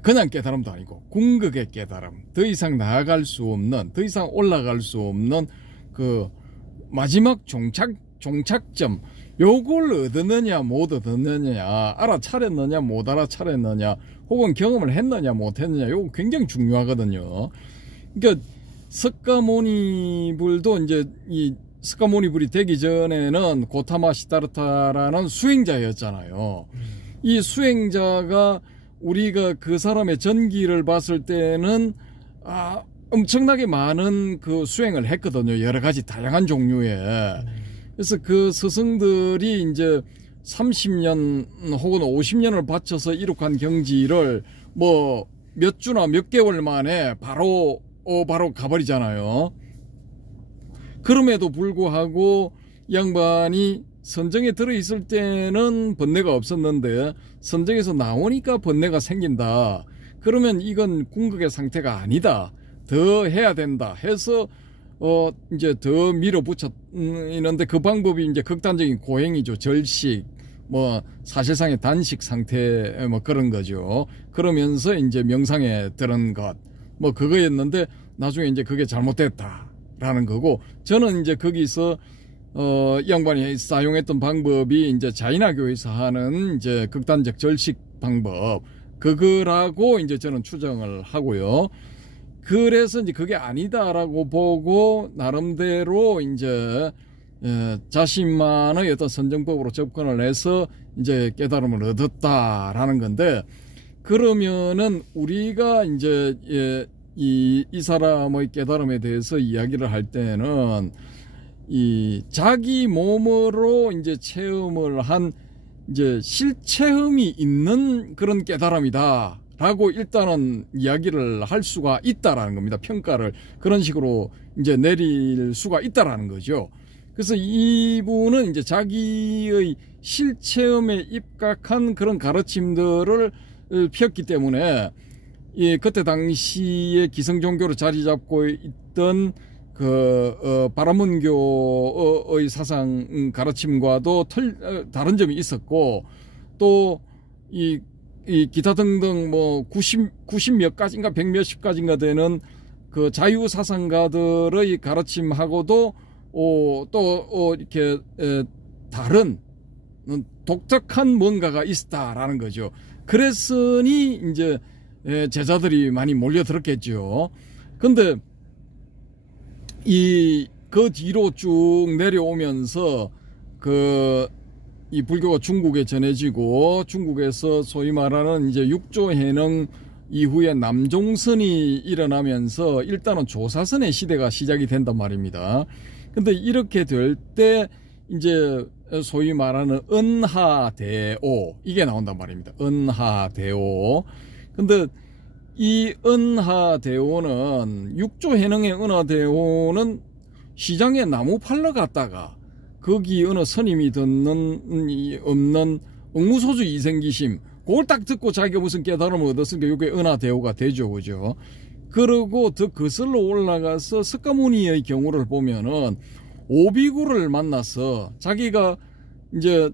그냥 깨달음도 아니고 궁극의 깨달음, 더 이상 나아갈 수 없는, 더 이상 올라갈 수 없는 그 마지막 종착점, 요걸 얻느냐 못 얻느냐, 알아차렸느냐 못 알아차렸느냐, 혹은 경험을 했느냐 못 했느냐, 요거 굉장히 중요하거든요. 그러니까 석가모니불도 이제 이 석가모니불이 되기 전에는 고타마 시다르타라는 수행자였잖아요. 이 수행자가 우리가 그 사람의 전기를 봤을 때는 엄청나게 많은 그 수행을 했거든요. 여러 가지 다양한 종류의. 그래서 그 스승들이 이제 30년 혹은 50년을 바쳐서 이룩한 경지를 뭐 몇 주나 몇 개월 만에 바로 가버리잖아요. 그럼에도 불구하고 양반이 선정에 들어있을 때는 번뇌가 없었는데 선정에서 나오니까 번뇌가 생긴다. 그러면 이건 궁극의 상태가 아니다. 더 해야 된다 해서 이제 더 밀어붙였는데 그 방법이 이제 극단적인 고행이죠. 절식, 뭐 사실상의 단식 상태 뭐 그런 거죠. 그러면서 이제 명상에 들은 것 뭐 그거였는데 나중에 이제 그게 잘못됐다라는 거고, 저는 이제 거기서 양반이 사용했던 방법이 이제 자인화교에서 하는 이제 극단적 절식 방법, 그거라고 이제 저는 추정을 하고요. 그래서 이제 그게 아니다라고 보고 나름대로 이제 자신만의 어떤 선정법으로 접근을 해서 이제 깨달음을 얻었다라는 건데, 그러면은 우리가 이제 이 사람의 깨달음에 대해서 이야기를 할 때는 이 자기 몸으로 이제 체험을 한 이제 실체험이 있는 그런 깨달음이다라고 일단은 이야기를 할 수가 있다라는 겁니다. 평가를 그런 식으로 이제 내릴 수가 있다라는 거죠. 그래서 이분은 이제 자기의 실체험에 입각한 그런 가르침들을 폈기 때문에 그때 당시에 기성종교로 자리 잡고 있던 바라문교의 사상 가르침과도 다른 점이 있었고, 또 이 기타 등등 뭐 90 몇 가지인가 100 몇십 가지인가 되는 그 자유 사상가들의 가르침하고도 또 이렇게 다른 독특한 뭔가가 있다라는 거죠. 그랬으니 이제 제자들이 많이 몰려들었겠죠. 근데 그 뒤로 쭉 내려오면서 이 불교가 중국에 전해지고, 중국에서 소위 말하는 이제 육조해능 이후에 남종선이 일어나면서 일단은 조사선의 시대가 시작이 된단 말입니다. 근데 이렇게 될 때 이제 소위 말하는 은하대오, 이게 나온단 말입니다. 은하대오. 근데 이 은하대오는, 육조해능의 은하대오는 시장에 나무 팔러 갔다가 거기 어느 스님이 듣는 없는 응무소주 이생기심, 그걸 딱 듣고 자기가 무슨 깨달음을 얻었으니까 이게 은하대오가 되죠. 그죠? 그러고 더 거슬러 올라가서 석가모니의 경우를 보면은 오비구를 만나서 자기가 이제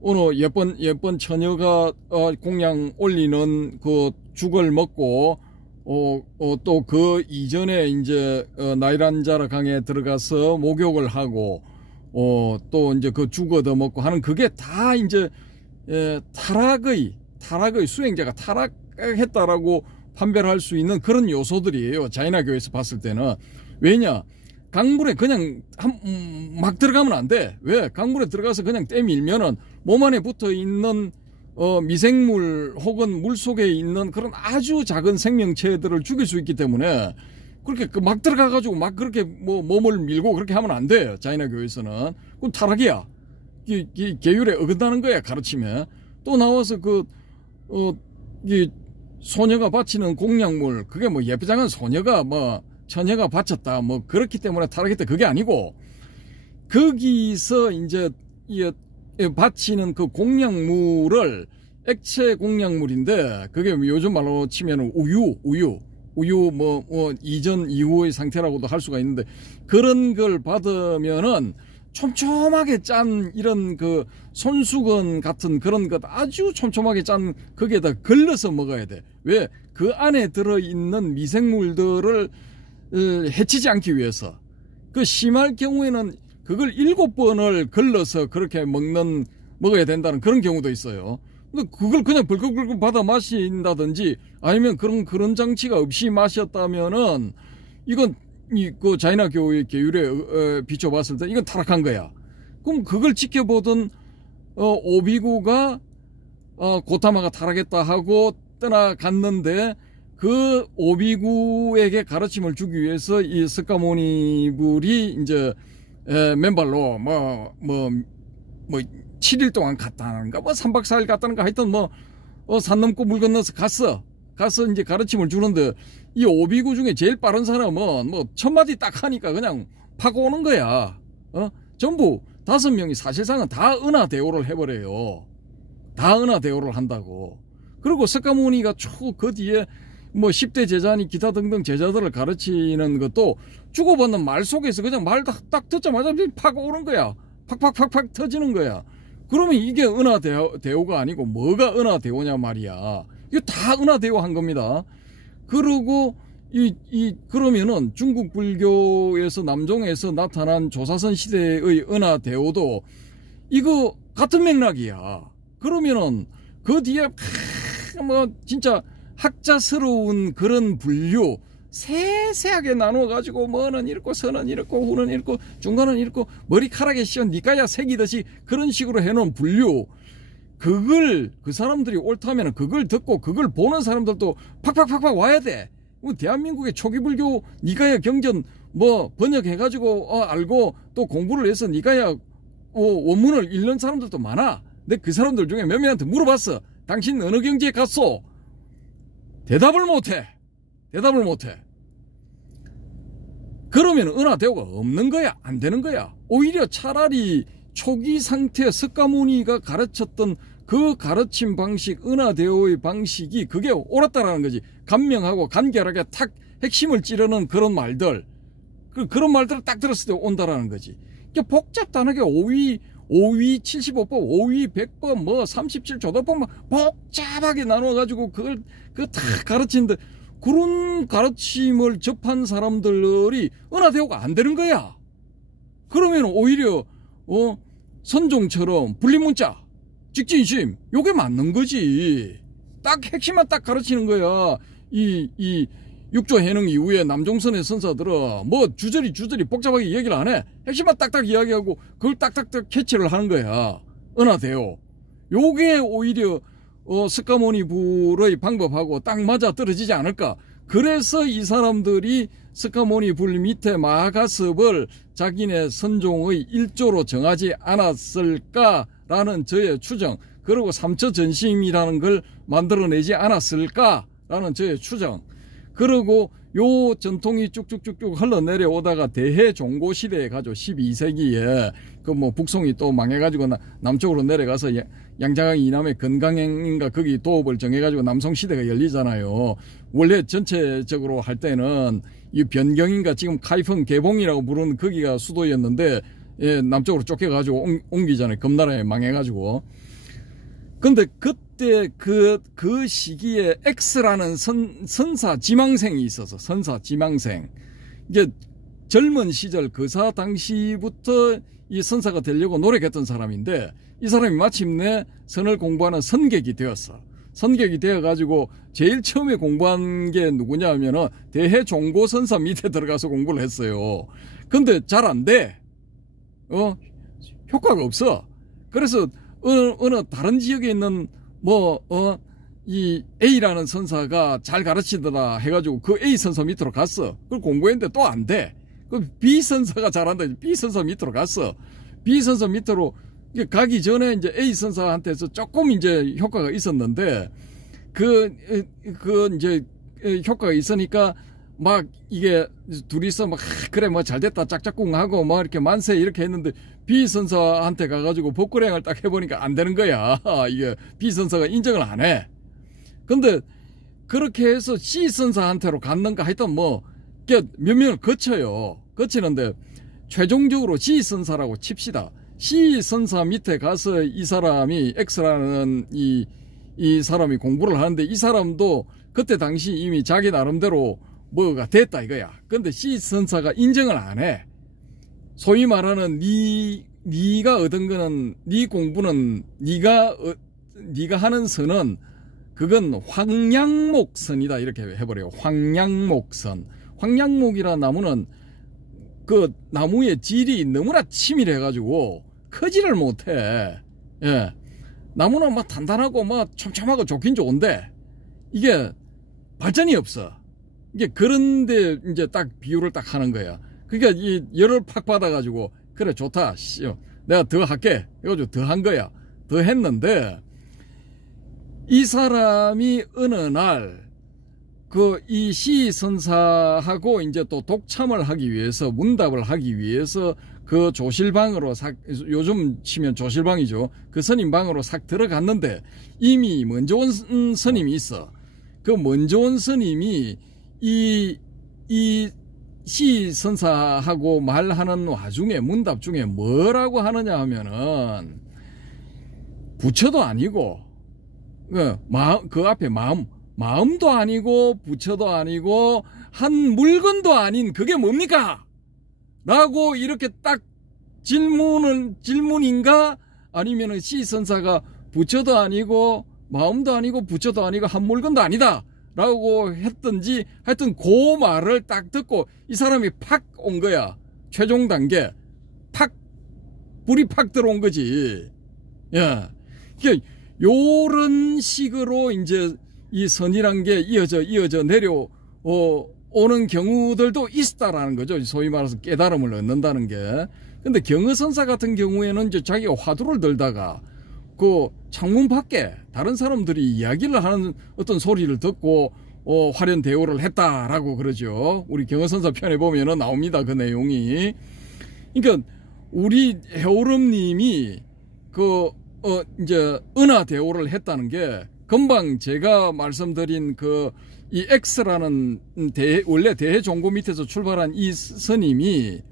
어느 예쁜 처녀가 공양 올리는 그 죽을 먹고 또 그 이전에 이제 나이란자라 강에 들어가서 목욕을 하고 또 이제 그 죽 얻어 먹고 하는, 그게 다 이제 타락의 수행자가 타락했다라고 판별할 수 있는 그런 요소들이에요. 자인화교에서 봤을 때는. 왜냐? 강물에 그냥 막 들어가면 안 돼. 왜? 강물에 들어가서 그냥 떼밀면은 몸 안에 붙어 있는 미생물 혹은 물 속에 있는 그런 아주 작은 생명체들을 죽일 수 있기 때문에 그렇게 막 들어가가지고 막 그렇게 뭐 몸을 밀고 그렇게 하면 안 돼요. 자인화교에서는. 그건 타락이야. 계율에 어긋나는 거야, 가르침에. 또 나와서 이 소녀가 바치는 공양물, 그게 뭐 예쁘장한 소녀가 뭐 처녀가 바쳤다 뭐 그렇기 때문에 타락했다, 그게 아니고, 거기서 이제 바치는 그 공양물을, 액체 공양물인데 그게 요즘 말로 치면 우유 뭐 이전 이후의 상태라고도 할 수가 있는데, 그런 걸 받으면은 촘촘하게 짠 이런 그 손수건 같은 그런 것 아주 촘촘하게 짠 거기에다 걸러서 먹어야 돼. 왜? 그 안에 들어있는 미생물들을 해치지 않기 위해서. 그 심할 경우에는 그걸 7번을 걸러서 그렇게 먹어야 된다는 그런 경우도 있어요. 근데 그걸 그냥 벌컥벌컥 받아 마신다든지 아니면 그런 장치가 없이 마셨다면은 이건 그 자인화교의 계율에 비춰봤을 때 이건 타락한 거야. 그럼 그걸 지켜보던 오비구가 고타마가 타락했다 하고 떠나갔는데, 그 오비구에게 가르침을 주기 위해서 이 석가모니불이 이제 맨발로 뭐 7일 동안 갔다는가 뭐 3박 4일 갔다는가 하여튼 산 넘고 물 건너서 갔어. 가서 이제 가르침을 주는데 이 오비구 중에 제일 빠른 사람은 뭐 1000마디 딱 하니까 그냥 파고 오는 거야. 전부 5명이 사실상은 다 은하대오를 해버려요. 다 은하대오를 한다고. 그리고 석가모니가 그 뒤에 뭐 10대 제자니 기타 등등 제자들을 가르치는 것도 주고받는 말 속에서 그냥 말 딱 듣자마자 파고 오는 거야. 팍팍팍팍 터지는 거야. 그러면 이게 은하대오가 아니고 뭐가 은하대오냐 말이야. 이거 다 은하대오 한 겁니다. 그리고 그러면은 중국 불교에서 남종에서 나타난 조사선 시대의 은하대오도 이거 같은 맥락이야. 그러면은 그 뒤에 뭐 진짜 학자스러운 그런 분류 세세하게 나눠가지고 뭐는 이렇고 선은 이렇고 후는 이렇고 중간은 이렇고 머리카락에 씌운 니까야 새기듯이 그런 식으로 해놓은 분류, 그걸 그 사람들이 옳다면 그걸 듣고 그걸 보는 사람들도 팍팍팍팍 와야 돼. 대한민국의 초기 불교 니까야 경전 뭐 번역해가지고 알고 또 공부를 해서 니까야 원문을 읽는 사람들도 많아. 근데 그 사람들 중에 몇 명한테 물어봤어. 당신 어느 경지에 갔소? 대답을 못해. 그러면 은하대오가 없는 거야? 안 되는 거야? 오히려 차라리 초기 상태 석가모니가 가르쳤던 그 가르침 방식, 은하대오의 방식이 그게 옳았다라는 거지. 간명하고 간결하게 탁 핵심을 찌르는 그런 말들, 그런 말들을 딱 들었을 때 온다라는 거지. 그러니까 복잡단하게 5위 75법, 5위 100법, 뭐 37조도법 막 복잡하게 나눠가지고 그걸 다 가르치는데, 그런 가르침을 접한 사람들이 은하대오가 안 되는 거야. 그러면 오히려 선종처럼 분리문자, 직진심, 요게 맞는 거지. 딱 핵심만 딱 가르치는 거야. 이 육조 해능 이후에 남종선의 선사들은 뭐 주저리 복잡하게 얘기를 안 해. 핵심만 딱딱 이야기하고 그걸 딱딱딱 캐치를 하는 거야. 은하대오. 요게 오히려 석가모니 불의 방법하고 딱 맞아 떨어지지 않을까. 그래서 이 사람들이 석가모니 불 밑에 마하가섭을 자기네 선종의 일조로 정하지 않았을까라는 저의 추정, 그리고 삼처전심이라는 걸 만들어내지 않았을까라는 저의 추정, 그리고 요 전통이 쭉쭉쭉쭉 흘러내려오다가 대해종고 시대에 가죠. 12세기에 그 뭐 북송이 또 망해가지고 남쪽으로 내려가서 양자강 이남의 건강행인가 거기 도읍을 정해가지고 남송 시대가 열리잖아요. 원래 전체적으로 할 때는 이 변경인가 지금 카이펑 개봉이라고 부르는 거기가 수도였는데 남쪽으로 쫓겨가지고 옮기잖아요. 금나라에 망해가지고. 근데 그때 그 시기에 X라는 선사 지망생이 있어서, 선사 지망생. 이게 젊은 시절 거사 당시부터 이 선사가 되려고 노력했던 사람인데, 이 사람이 마침내 선을 공부하는 선객이 되었어. 선객이 되어가지고 제일 처음에 공부한 게 누구냐 하면은 대해종고 선사 밑에 들어가서 공부를 했어요. 근데 잘 안 돼. 효과가 없어. 그래서 어느 다른 지역에 있는 이 A라는 선사가 잘 가르치더라 해가지고 그 A 선사 밑으로 갔어. 그걸 공부했는데 또 안 돼. 그 B 선사가 잘한다. B 선사 밑으로 갔어. B 선사 밑으로 가기 전에 이제 A 선사한테서 조금 이제 효과가 있었는데, 이제 효과가 있으니까 막 이게 둘이서 막 그래 뭐 잘됐다 짝짝꿍 하고 뭐 이렇게 만세 이렇게 했는데, B 선사한테 가가지고 법거래행을 딱 해보니까 안 되는 거야. 이게 B 선사가 인정을 안 해. 근데 그렇게 해서 C 선사한테로 갔는가 하여튼 뭐 몇 명을 거치는데 최종적으로 C 선사라고 칩시다. C 선사 밑에 가서 이 사람이 X라는 이 사람이 공부를 하는데, 이 사람도 그때 당시 이미 자기 나름대로 뭐가 됐다 이거야. 근데 C 선사가 인정을 안 해. 소위 말하는 네가 얻은 거는, 네 공부는 네가 하는 선은 그건 황량목선이다 이렇게 해버려요. 황량목선. 황량목이라는 나무는 그 나무의 질이 너무나 치밀해가지고 크지를 못해. 예. 나무는 막 단단하고 막 촘촘하고 좋긴 좋은데 이게 발전이 없어. 이게 그런데 이제 딱 비유를 딱 하는 거야. 그러니까 이 열을 팍 받아가지고 그래 좋다. 내가 더 할게. 해가지고 더 한 거야. 더 했는데 이 사람이 어느 날 이 시선사하고 이제 또 독참을 하기 위해서, 문답을 하기 위해서 그 조실방으로 요즘 치면 조실방이죠. 그 스님방으로 싹 들어갔는데 이미 먼저 온 스님이 있어. 그 먼저 온 스님이 이 시선사하고 말하는 와중에 문답 중에 뭐라고 하느냐 하면은 부처도 아니고 그 앞에 마음도 아니고 부처도 아니고 한 물건도 아닌 그게 뭡니까? 라고 이렇게 딱 질문인가? 아니면은 시선사가 부처도 아니고 마음도 아니고 부처도 아니고 한 물건도 아니다 라고 했던지, 하여튼 그 말을 딱 듣고 이 사람이 팍 온 거야. 최종 단계 불이 팍 들어온 거지. 예. 요런 식으로 이제 이 선이란 게 이어져 내려오는 경우들도 있다라는 거죠. 소위 말해서 깨달음을 얻는다는 게. 근데 경허선사 같은 경우에는 이제 자기가 화두를 들다가 그 창문 밖에 다른 사람들이 이야기를 하는 어떤 소리를 듣고 화련 대오를 했다라고 그러죠. 우리 경허선사 편에 보면은 나옵니다. 그 내용이. 그러니까 우리 해오름님이 이제 은하 대오를 했다는 게 금방 제가 말씀드린 이 X라는 원래 대해 종고 밑에서 출발한 이 스님이,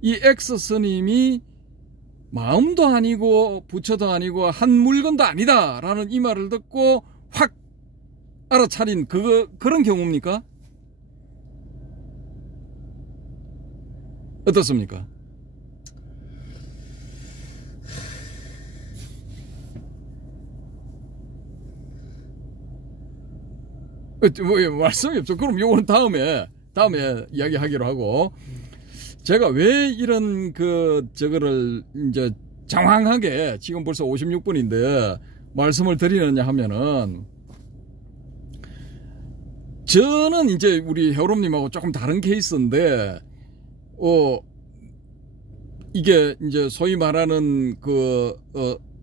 이 X 스님이 마음도 아니고 부처도 아니고 한 물건도 아니다 라는 이 말을 듣고 확 알아차린 그런 경우입니까? 어떻습니까? 뭐 말씀이 없죠. 그럼 요거는 다음에 이야기하기로 하고, 제가 왜 이런 저거를 이제 장황하게 지금 벌써 56분인데 말씀을 드리느냐 하면은, 저는 이제 우리 해오름님하고 조금 다른 케이스인데, 이게 이제 소위 말하는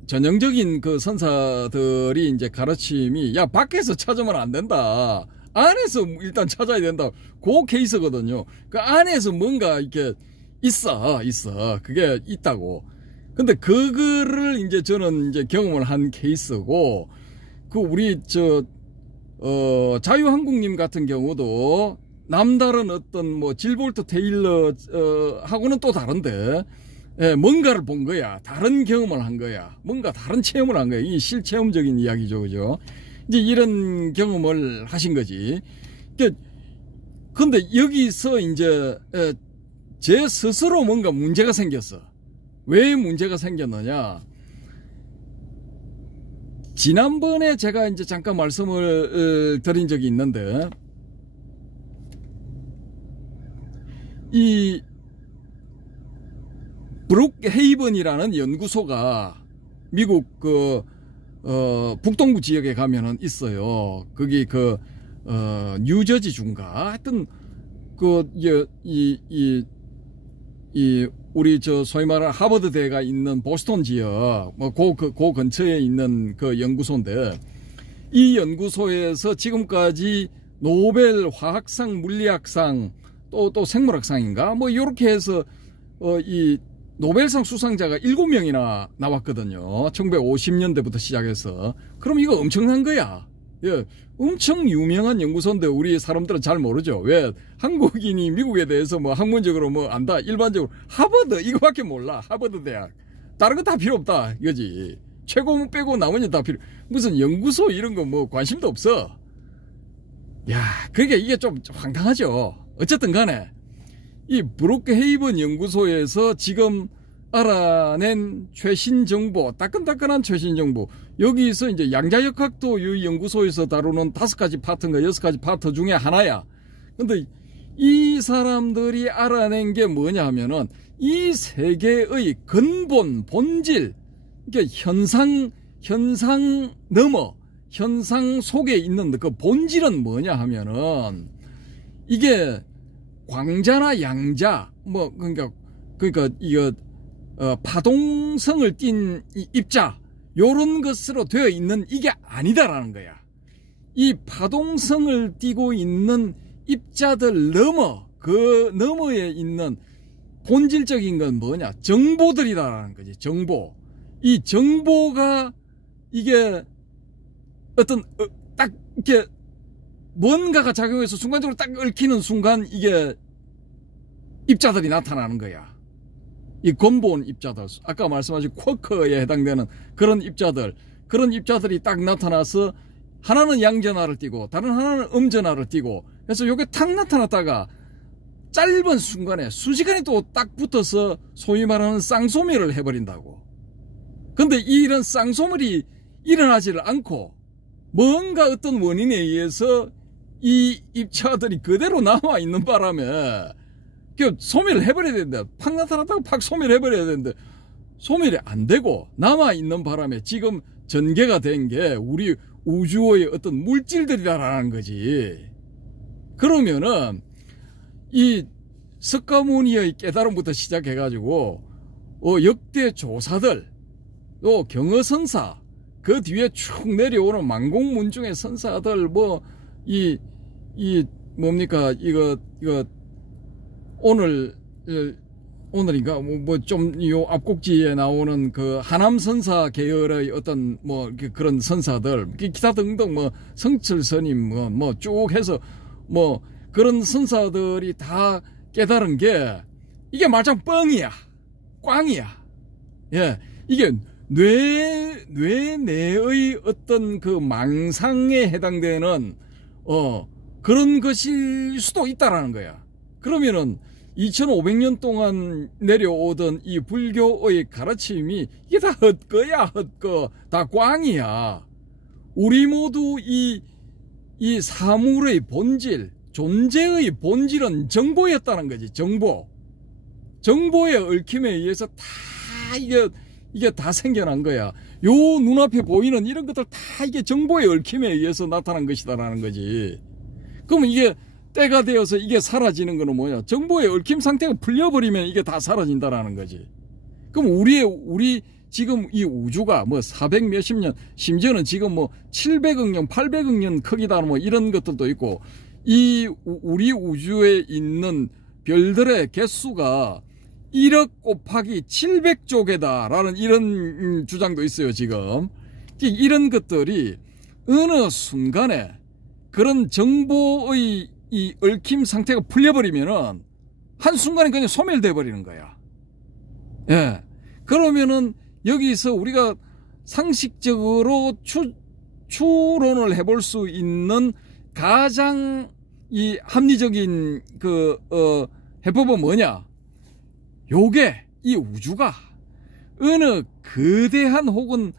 전형적인 선사들이 이제 가르침이, 야, 밖에서 찾으면 안 된다. 안에서 일단 찾아야 된다. 그 케이스거든요. 그 안에서 뭔가 이렇게 있어. 그게 있다고. 근데 그거를 이제 저는 이제 경험을 한 케이스고, 우리 자유한국님 같은 경우도 남다른 어떤 질볼트 테일러, 하고는 또 다른데, 예, 뭔가를 본 거야. 다른 경험을 한 거야. 뭔가 다른 체험을 한 거야. 이 실체험적인 이야기죠. 그죠? 이제 이런 경험을 하신 거지. 근데 여기서 이제, 제 스스로 뭔가 문제가 생겼어. 왜 문제가 생겼느냐? 지난번에 제가 이제 잠깐 말씀을 드린 적이 있는데, 이 브룩헤이븐이라는 연구소가 미국 북동부 지역에 가면은 있어요. 거기 뉴저지 주인가? 하여튼 우리 소위 말하는 하버드대가 있는 보스턴 지역 그 근처에 있는 그 연구소인데, 이 연구소에서 지금까지 노벨 화학상, 물리학상, 또 생물학상인가? 요렇게 해서 이 노벨상 수상자가 7명이나 나왔거든요. 1950년대부터 시작해서. 그럼 이거 엄청난 거야. 예, 엄청 유명한 연구소인데 우리 사람들은 잘 모르죠. 왜? 한국인이 미국에 대해서 학문적으로 안다. 일반적으로 하버드 이거밖에 몰라. 하버드 대학. 다른 거 다 필요 없다. 이거지. 최고 빼고 나머지 다 필요. 무슨 연구소 이런 거 관심도 없어. 야, 그러니까 이게 좀 황당하죠. 어쨌든 간에 이 브룩헤이븐 연구소에서 지금 알아낸 최신 정보, 따끈따끈한 최신 정보, 여기서 이제 양자역학도 이 연구소에서 다루는 5가지 파트인가 6가지 파트 중에 하나야. 근데 이 사람들이 알아낸 게 뭐냐 하면은 이 세계의 근본, 본질, 그러니까 현상 넘어, 현상 속에 있는 그 본질은 뭐냐 하면은 이게 광자나 양자, 그러니까 이거 파동성을 띤 입자, 요런 것으로 되어 있는 이게 아니다라는 거야. 이 파동성을 띠고 있는 입자들 넘어, 그 너머에 있는 본질적인 건 뭐냐? 정보들이라는 거지. 정보. 이 정보가 이게 어떤 딱 이렇게 뭔가가 작용해서 순간적으로 딱 얽히는 순간 이게 입자들이 나타나는 거야. 이 근본 입자들, 아까 말씀하신 쿼커에 해당되는 그런 입자들, 그런 입자들이 딱 나타나서 하나는 양전하를 띠고 다른 하나는 음전하를 띠고, 그래서 요게 탁 나타났다가 짧은 순간에 순식간에 또 딱 붙어서 소위 말하는 쌍소멸을 해버린다고. 근데 이런 쌍소멸이 일어나지를 않고 뭔가 어떤 원인에 의해서 이 입자들이 그대로 남아있는 바람에 소멸을 해버려야 된다. 팍 나타났다고 팍 소멸해버려야 되는데 소멸이 안 되고 남아있는 바람에 지금 전개가 된 게 우리 우주의 어떤 물질들이라는 거지. 그러면은 이 석가모니의 깨달음부터 시작해가지고 역대 조사들, 또 경허선사, 그 뒤에 쭉 내려오는 만공문중의 선사들, 뭡니까 이거 오늘인가 좀 요 앞곡지에 나오는 그 하남선사 계열의 어떤 그런 선사들, 기타 등등 성철스님 쭉 해서 그런 선사들이 다 깨달은 게 이게 말짱 뻥이야, 꽝이야. 예, 이게 뇌 내의 어떤 그 망상에 해당되는 그런 것일 수도 있다라는 거야. 그러면은 2500년 동안 내려오던 이 불교의 가르침이 이게 다 헛거야, 헛거. 다 꽝이야. 우리 모두 이 사물의 본질, 존재의 본질은 정보였다는 거지. 정보의 얽힘에 의해서 다 이게 다 생겨난 거야. 요 눈앞에 보이는 이런 것들 다 이게 정보의 얽힘에 의해서 나타난 것이다라는 거지. 그러면 이게 때가 되어서 이게 사라지는 거는 뭐냐? 정보의 얽힘 상태가 풀려버리면 이게 다 사라진다라는 거지. 그럼 우리 지금 이 우주가 400 몇십 년, 심지어는 지금 700억 년, 800억 년 크기다 이런 것들도 있고, 우리 우주에 있는 별들의 개수가 1억 곱하기 700조 개다라는 이런 주장도 있어요, 지금. 이런 것들이 어느 순간에 그런 정보의 이 얽힘 상태가 풀려버리면은 한순간에 그냥 소멸돼 버리는 거야. 예. 그러면은 여기서 우리가 상식적으로 추론을 해볼 수 있는 가장 이 합리적인 해법은 뭐냐? 요게 이 우주가 어느 거대한 혹은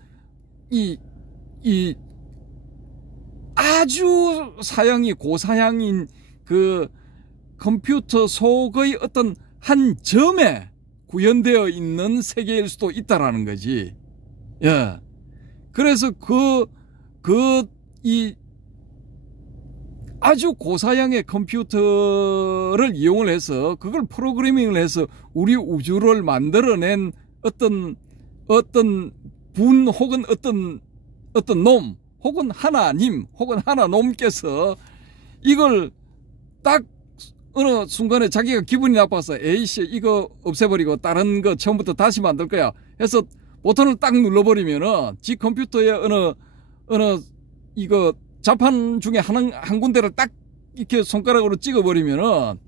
아주 사양이 고사양인 그 컴퓨터 속의 어떤 한 점에 구현되어 있는 세계일 수도 있다라는 거지. 예. 그래서 이 아주 고사양의 컴퓨터를 이용을 해서 그걸 프로그래밍을 해서 우리 우주를 만들어낸 어떤 분 혹은 어떤 놈 혹은 하나님 혹은 하나놈께서 이걸 딱 어느 순간에 자기가 기분이 나빠서 에이씨 이거 없애버리고 다른 거 처음부터 다시 만들 거야 해서 버튼을 딱 눌러버리면은 지 컴퓨터에 어느 이거 자판 중에 한 군데를 딱 이렇게 손가락으로 찍어버리면은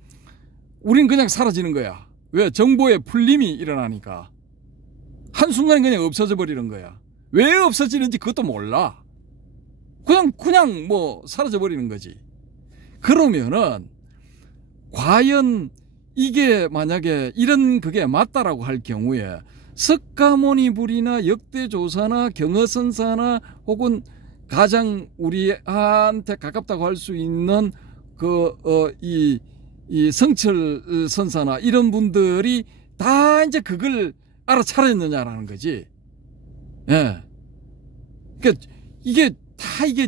우린 그냥 사라지는 거야. 왜? 정보의 풀림이 일어나니까. 한순간에 그냥 없어져 버리는 거야. 왜 없어지는지 그것도 몰라. 그냥 사라져 버리는 거지. 그러면은 과연 이게 만약에 이런 그게 맞다라고 할 경우에 석가모니불이나 역대조사나 경허선사나 혹은 가장 우리한테 가깝다고 할 수 있는 이 성철선사나 이런 분들이 다 이제 그걸 알아차렸느냐라는 거지. 예. 그러니까 이게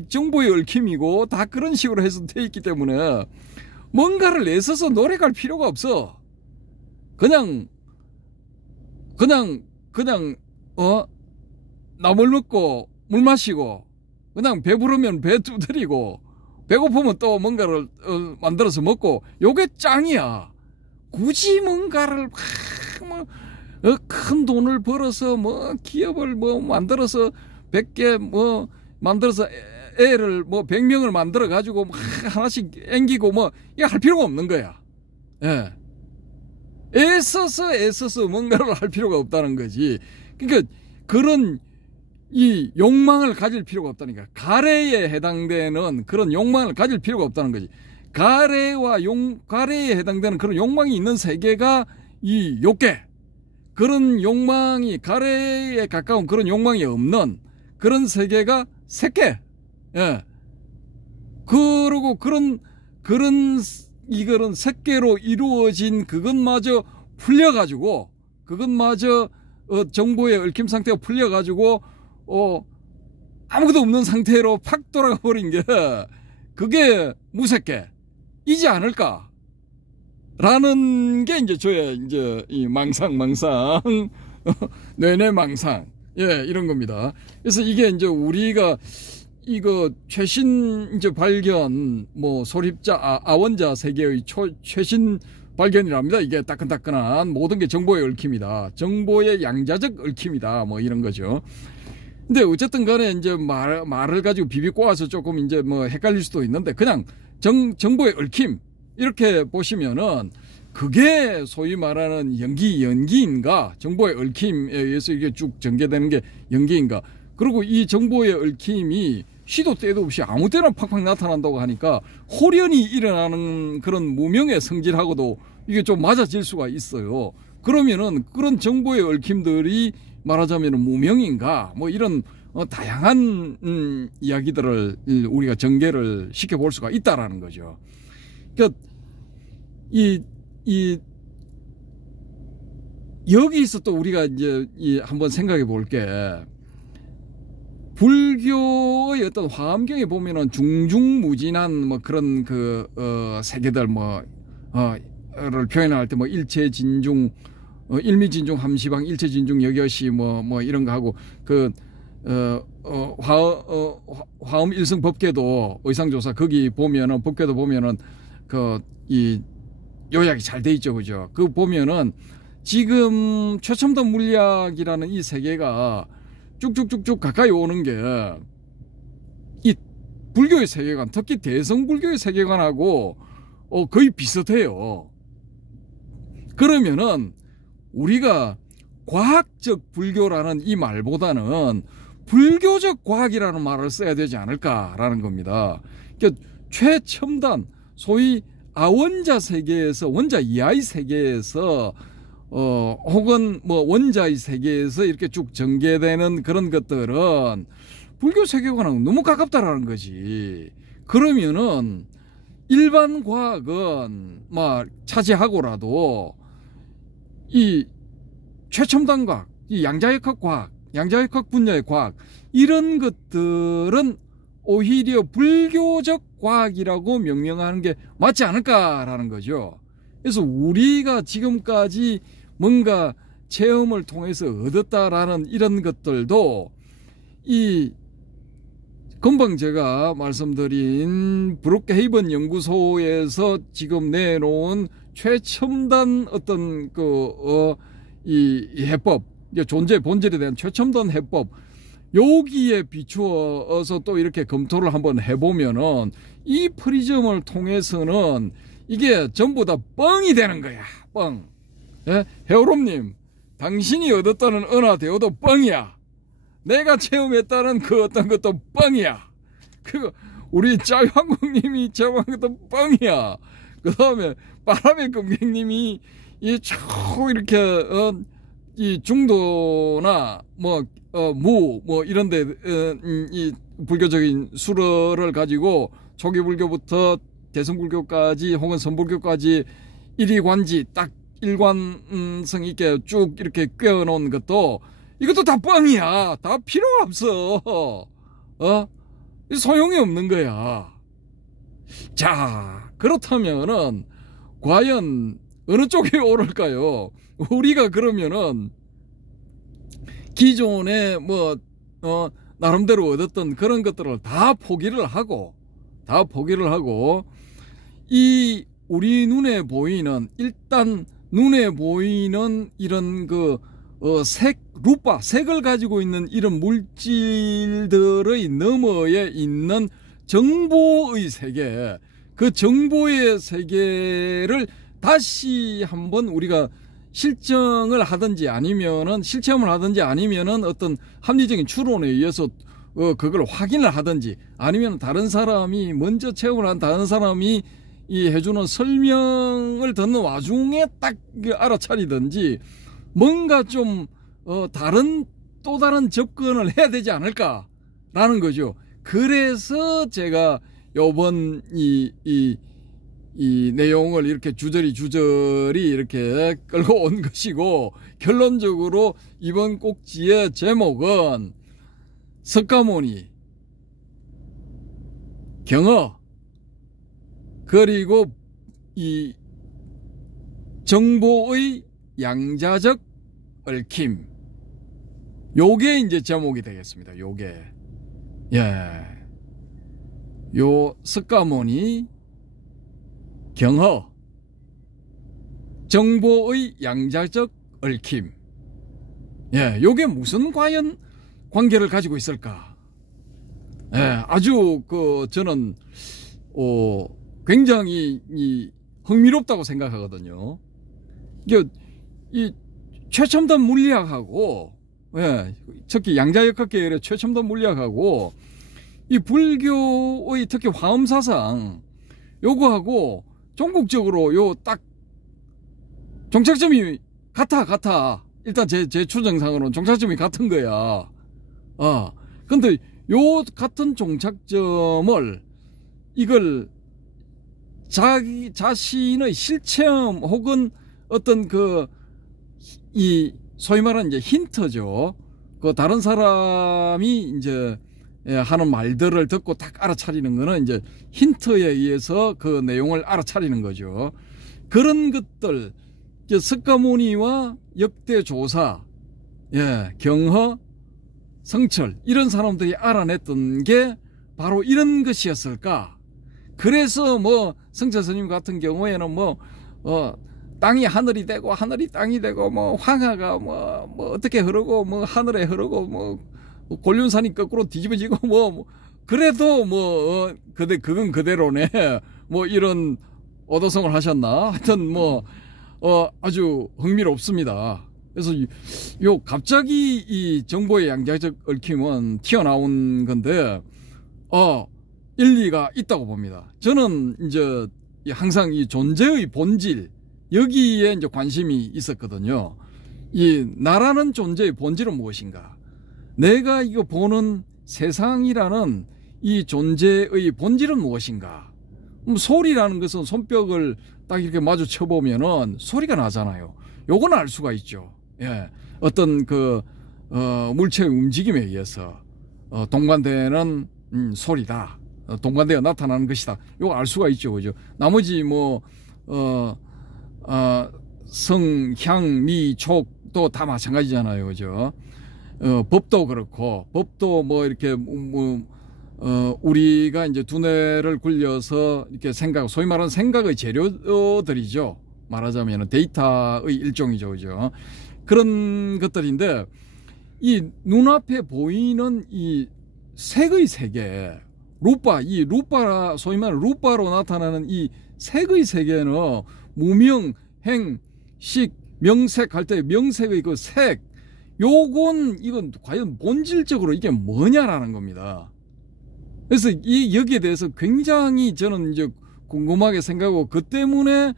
정보의 얽힘이고 다 그런 식으로 해서 돼 있기 때문에 뭔가를 내서서 노력할 필요가 없어. 그냥 나물 먹고 물 마시고 그냥 배부르면 배 두드리고 배고프면 또 뭔가를 만들어서 먹고 요게 짱이야. 굳이 뭔가를 큰 돈을 벌어서 뭐 기업을 뭐 만들어서 100개 뭐 만들어서 애를 뭐 100명을 만들어 가지고 하나씩 앵기고 뭐 이거 할 필요가 없는 거야. 예. 애써서 뭔가를 할 필요가 없다는 거지. 그러니까 그런 이 욕망을 가질 필요가 없다니까. 가래에 해당되는 그런 욕망을 가질 필요가 없다는 거지. 가래에 해당되는 그런 욕망이 있는 세계가 이 욕계. 그런 욕망이 가래에 가까운 그런 욕망이 없는 그런 세계가 색계. 예. 그리고 그런 이거는 색계로 이루어진 그것마저 풀려가지고 그것마저 정보의 얽힘 상태가 풀려가지고 아무것도 없는 상태로 팍 돌아가 버린 게 그게 무색계이지 않을까? 라는 게 이제 저의 이제 이 망상 뇌내 망상 이런 겁니다. 그래서 이게 이제 우리가 이거 최신 이제 발견 뭐 소립자 아원자 세계의 최신 발견이랍니다. 이게 따끈따끈한 모든 게 정보의 얽힘이다. 정보의 양자적 얽힘이다. 뭐 이런 거죠. 근데 어쨌든 간에 이제 말을 가지고 비비 꼬아서 조금 이제 뭐 헷갈릴 수도 있는데 그냥 정보의 얽힘 이렇게 보시면은 그게 소위 말하는 연기인가? 정보의 얽힘에 의해서 이게 쭉 전개되는 게 연기인가? 그리고 이 정보의 얽힘이 시도 때도 없이 아무 때나 팍팍 나타난다고 하니까 호련히 일어나는 그런 무명의 성질하고도 이게 좀 맞아질 수가 있어요. 그러면은 그런 정보의 얽힘들이 말하자면 무명인가? 뭐 이런 다양한 이야기들을 우리가 전개를 시켜볼 수가 있다라는 거죠. 그러니까 여기서 또 우리가 이제 한번 생각해 볼게. 불교의 어떤 화엄경에 보면은 중중무진한 뭐 그런 세계들 를 표현할 때 뭐 일체진중, 일미진중 함시방, 일체진중 여겨시 뭐 이런 거 하고 화엄 일성 법계도 의상조사 거기 보면은 법계도 보면은 이 요약이 잘 돼 있죠, 그죠? 그 보면은 지금 최첨단 물리학이라는 이 세계가 쭉쭉쭉쭉 가까이 오는 게 이 불교의 세계관, 특히 대성불교의 세계관하고 거의 비슷해요. 그러면은 우리가 과학적 불교라는 이 말보다는 불교적 과학이라는 말을 써야 되지 않을까라는 겁니다. 그러니까 최첨단 소위 아원자 세계에서 원자 이하의 세계에서 혹은 뭐 원자의 세계에서 이렇게 쭉 전개되는 그런 것들은 불교 세계관하고 너무 가깝다라는 거지. 그러면은 일반 과학은 막 차지하고라도 이 최첨단 과학, 이 양자역학 과학, 양자역학 분야의 과학 이런 것들은 오히려 불교적 과학이라고 명명하는 게 맞지 않을까라는 거죠. 그래서 우리가 지금까지 뭔가 체험을 통해서 얻었다라는 이런 것들도 이 금방 제가 말씀드린 브룩헤이븐 연구소에서 지금 내놓은 최첨단 어떤 이 해법, 존재 본질에 대한 최첨단 해법 여기에 비추어서 또 이렇게 검토를 한번 해보면은 이 프리즘을 통해서는 이게 전부 다 뻥이 되는 거야. 뻥. 예? 헤어롬님, 당신이 얻었다는 은하대오도 뻥이야. 내가 체험했다는 그 어떤 것도 뻥이야. 우리 짜유한국님이 체험한 것도 뻥이야. 그 다음에 바람의 금객님이 쭉 이렇게 이 중도나 무 이런데 이 불교적인 수러를 가지고 초기 불교부터 대성불교까지 혹은 선불교까지 일이관지 딱 일관성 있게 쭉 이렇게 꿰어놓은 것도 이것도 다 뻥이야. 다 필요 없어. 소용이 없는 거야. 자, 그렇다면은 과연 어느 쪽에 오를까요? 우리가 그러면은 기존에 나름대로 얻었던 그런 것들을 다 포기를 하고 이 우리 눈에 보이는, 일단 눈에 보이는 이런 루파, 색을 가지고 있는 이런 물질들의 너머에 있는 정보의 세계, 그 정보의 세계를 다시 한번 우리가 실증을 하든지 아니면은 실체험을 하든지 아니면은 어떤 합리적인 추론에 의해서 그걸 확인을 하든지, 아니면 다른 사람이 먼저 체험을 한 다른 사람이 이 해주는 설명을 듣는 와중에 딱 알아차리든지 뭔가 좀 또 다른 접근을 해야 되지 않을까라는 거죠. 그래서 제가 요번 이 내용을 이렇게 주저리 이렇게 끌고 온 것이고, 결론적으로 이번 꼭지의 제목은 석가모니, 경어, 그리고 이 정보의 양자적 얽힘, 요게 이제 제목이 되겠습니다. 요게. 요 석가모니, 경허, 정보의 양자적 얽힘. 요게 무슨 과연 관계를 가지고 있을까? 아주 저는 굉장히 흥미롭다고 생각하거든요. 이 최첨단 물리학하고, 특히 양자역학 계열의 최첨단 물리학하고 이 불교의 특히 화엄사상 요거하고 종국적으로 요 딱 종착점이 같아. 일단 제 추정상으로는 종착점이 같은 거야. 근데 요 같은 종착점을 이걸 자기 자신의 실체험 혹은 어떤 이 소위 말하는 이제 힌트죠. 다른 사람이 이제 하는 말들을 듣고 딱 알아차리는 거는 이제 힌트에 의해서 그 내용을 알아차리는 거죠. 그런 것들, 석가모니와 역대 조사, 경허, 성철, 이런 사람들이 알아냈던 게 바로 이런 것이었을까. 그래서 성철 스님 같은 경우에는 땅이 하늘이 되고 하늘이 땅이 되고 황하가 어떻게 흐르고 하늘에 흐르고 곤륜산이 거꾸로 뒤집어지고 그래도 그건 그대로네 이런 오도성을 하셨나. 하여튼 아주 흥미롭습니다. 그래서 갑자기 이 정보의 양자적 얽힘은 튀어나온 건데 일리가 있다고 봅니다. 저는 이제 항상 이 존재의 본질, 여기에 이제 관심이 있었거든요. 이 나라는 존재의 본질은 무엇인가? 내가 이거 보는 세상이라는 이 존재의 본질은 무엇인가? 소리라는 것은 손뼉을 딱 이렇게 마주 쳐보면은 소리가 나잖아요. 요건 알 수가 있죠. 어떤 물체의 움직임에 의해서 동반되는 소리다. 동반되어 나타나는 것이다. 요거 알 수가 있죠. 그죠? 나머지 성, 향, 미, 촉도 다 마찬가지잖아요. 그죠? 법도 그렇고, 법도 이렇게, 우리가 이제 두뇌를 굴려서 이렇게 소위 말하는 생각의 재료들이죠. 말하자면 데이터의 일종이죠. 그죠? 그런 것들인데, 이 눈앞에 보이는 이 색의 세계, 소위 말하는 루파로 나타나는 이 색의 세계는 무명, 행, 식, 명색 할 때 명색의 그 색, 이건 과연 본질적으로 이게 뭐냐라는 겁니다. 그래서 여기에 대해서 굉장히 저는 이제 궁금하게 생각하고, 그 때문에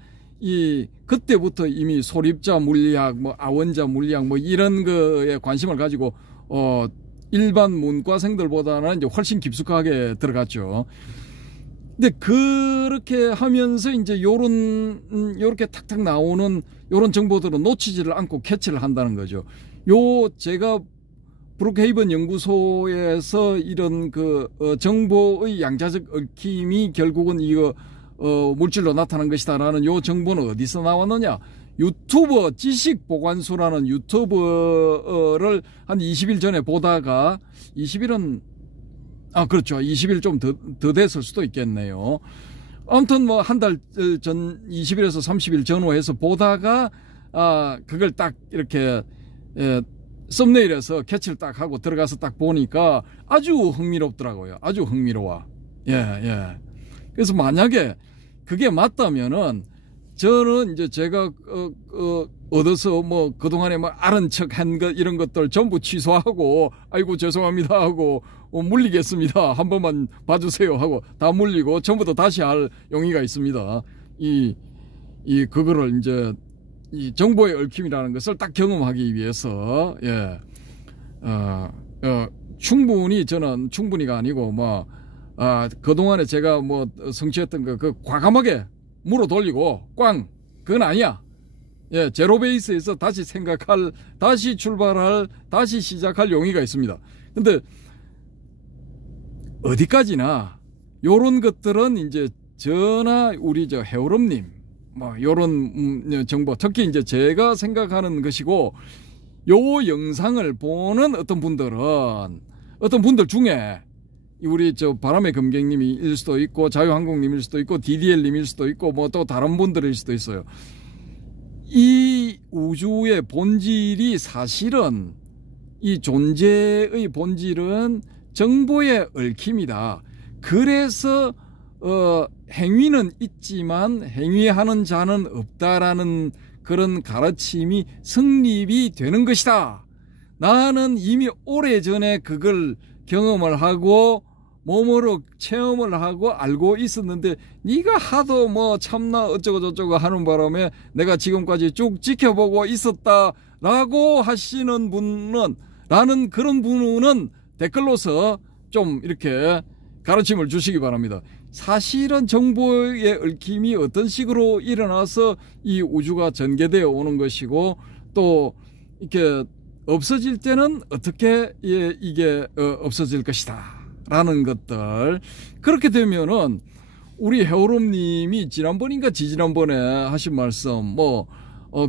그때부터 이미 소립자 물리학, 아원자 물리학, 이런 거에 관심을 가지고, 일반 문과생들보다는 이제 훨씬 깊숙하게 들어갔죠. 근데 그렇게 하면서 이제 요렇게 탁탁 나오는 요런 정보들은 놓치지를 않고 캐치를 한다는 거죠. 제가 브룩헤이븐 연구소에서 이런 정보의 양자적 얽힘이 결국은 물질로 나타난 것이다라는 요 정보는 어디서 나왔느냐? 유튜버 지식보관수라는 유튜버를 한 20일 전에 보다가 20일은 그렇죠. 20일 좀 더 됐을 수도 있겠네요. 아무튼 뭐 한 달 전 20일에서 30일 전후해서 보다가 그걸 딱 이렇게 썸네일에서 캐치를 딱 하고 들어가서 딱 보니까 아주 흥미롭더라고요. 아주 흥미로워. 예. 그래서 만약에 그게 맞다면은 저는 이제 제가 얻어서 뭐 그동안에 뭐 아는 척 한 것 이런 것들 전부 취소하고 아이고 죄송합니다 하고 물리겠습니다. 한 번만 봐주세요 하고 다 물리고 전부 다시 할 용의가 있습니다. 그거를 이제 이 정보의 얽힘이라는 것을 딱 경험하기 위해서 충분히 저는 충분히가 아니고 뭐 그동안에 제가 뭐 성취했던 그 과감하게 물어 돌리고 꽝 그건 아니야. 제로 베이스에서 다시 생각할, 다시 출발할, 다시 시작할 용의가 있습니다. 근데 어디까지나 요런 것들은 이제 저나 우리 저 해오름님 뭐 요런 정보, 특히 이제 제가 생각하는 것이고, 요 영상을 보는 어떤 분들 중에 우리 저 바람의 금객님일 수도 있고 자유항공님일 수도 있고 DDL님일 수도 있고 뭐 또 다른 분들일 수도 있어요. 이 우주의 본질이 사실은 이 존재의 본질은 정보의 얽힘이다. 그래서 행위는 있지만 행위하는 자는 없다라는 그런 가르침이 성립이 되는 것이다. 나는 이미 오래전에 그걸 경험을 하고 몸으로 체험을 하고 알고 있었는데 네가 하도 뭐 참나 어쩌고 저쩌고 하는 바람에 내가 지금까지 쭉 지켜보고 있었다라고 하시는 분은, 라는 그런 분은 댓글로서 좀 이렇게 가르침을 주시기 바랍니다. 사실은 정보의 얽힘이 어떤 식으로 일어나서 이 우주가 전개되어 오는 것이고, 또 이렇게 없어질 때는 어떻게 이게 없어질 것이다 라는 것들. 그렇게 되면은 우리 해오름님이 지난번인가 지지난번에 하신 말씀, 뭐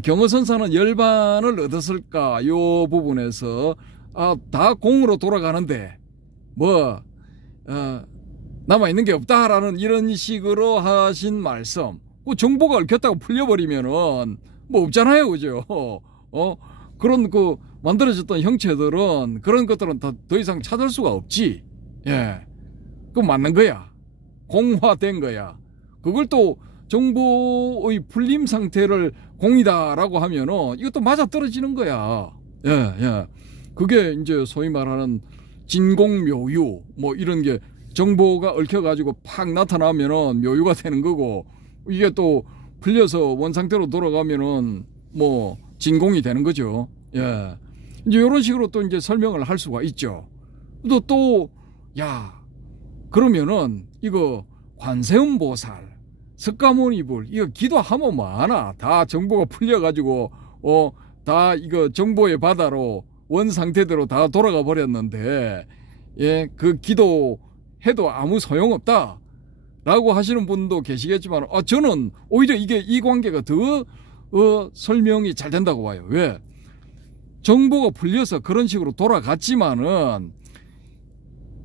경어선사는 열반을 얻었을까 요 부분에서 다 공으로 돌아가는데 뭐 남아있는 게 없다라는 이런 식으로 하신 말씀, 그 정보가 얽혔다고 풀려버리면은 뭐 없잖아요, 그죠? 그런 그 만들어졌던 형체들은, 그런 것들은 더 이상 찾을 수가 없지. 그거 맞는 거야. 공화된 거야. 그걸 또 정보의 풀림 상태를 공이다라고 하면은 이것도 맞아 떨어지는 거야. 그게 이제 소위 말하는 진공묘유 뭐 이런 게 정보가 얽혀가지고 팍 나타나면은 묘유가 되는 거고, 이게 또 풀려서 원상태로 돌아가면은 뭐 진공이 되는 거죠. 이제 이런 식으로 또 이제 설명을 할 수가 있죠. 그러면은 이거 관세음보살, 석가모니불 이거 기도하면 뭐하나? 다 정보가 풀려가지고 다 이거 정보의 바다로 원 상태대로 다 돌아가 버렸는데 그 기도해도 아무 소용없다 라고 하시는 분도 계시겠지만, 저는 오히려 이 관계가 더 설명이 잘 된다고 봐요. 왜? 정보가 풀려서 그런 식으로 돌아갔지만은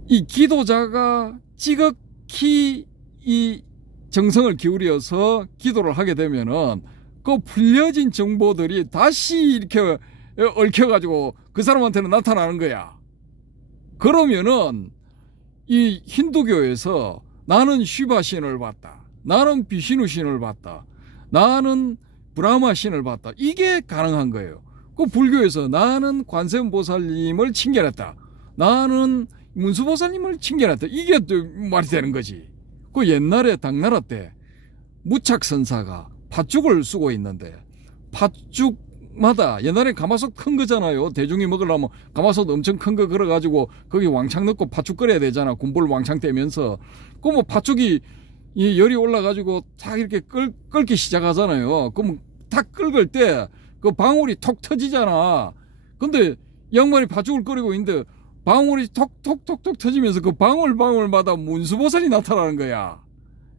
이 기도자가 지극히 이 정성을 기울여서 기도를 하게 되면은 그 풀려진 정보들이 다시 이렇게 얽혀가지고 그 사람한테는 나타나는 거야. 그러면은 이 힌두교에서 나는 시바 신을 봤다, 나는 비시누 신을 봤다, 나는 브라마 신을 봤다, 이게 가능한 거예요. 그 불교에서 나는 관세음보살님을 칭견했다, 나는 문수보살님을 칭견했다, 이게 또 말이 되는 거지. 그 옛날에 당나라 때 무착선사가 팥죽을 쓰고 있는데, 팥죽마다 옛날에 가마솥 큰 거잖아요. 대중이 먹으려면 가마솥 엄청 큰 거 걸어가지고 거기 왕창 넣고 팥죽 끓여야 되잖아. 군불 왕창 떼면서. 그 뭐 팥죽이 이 열이 올라가지고 딱 이렇게 끓기 시작하잖아요. 그럼 딱 끓을 때 그 방울이 톡 터지잖아. 근데 양반이 팥죽을 끓이고 있는데 방울이 톡톡톡톡 터지면서 그 방울마다 문수보살이 나타나는 거야.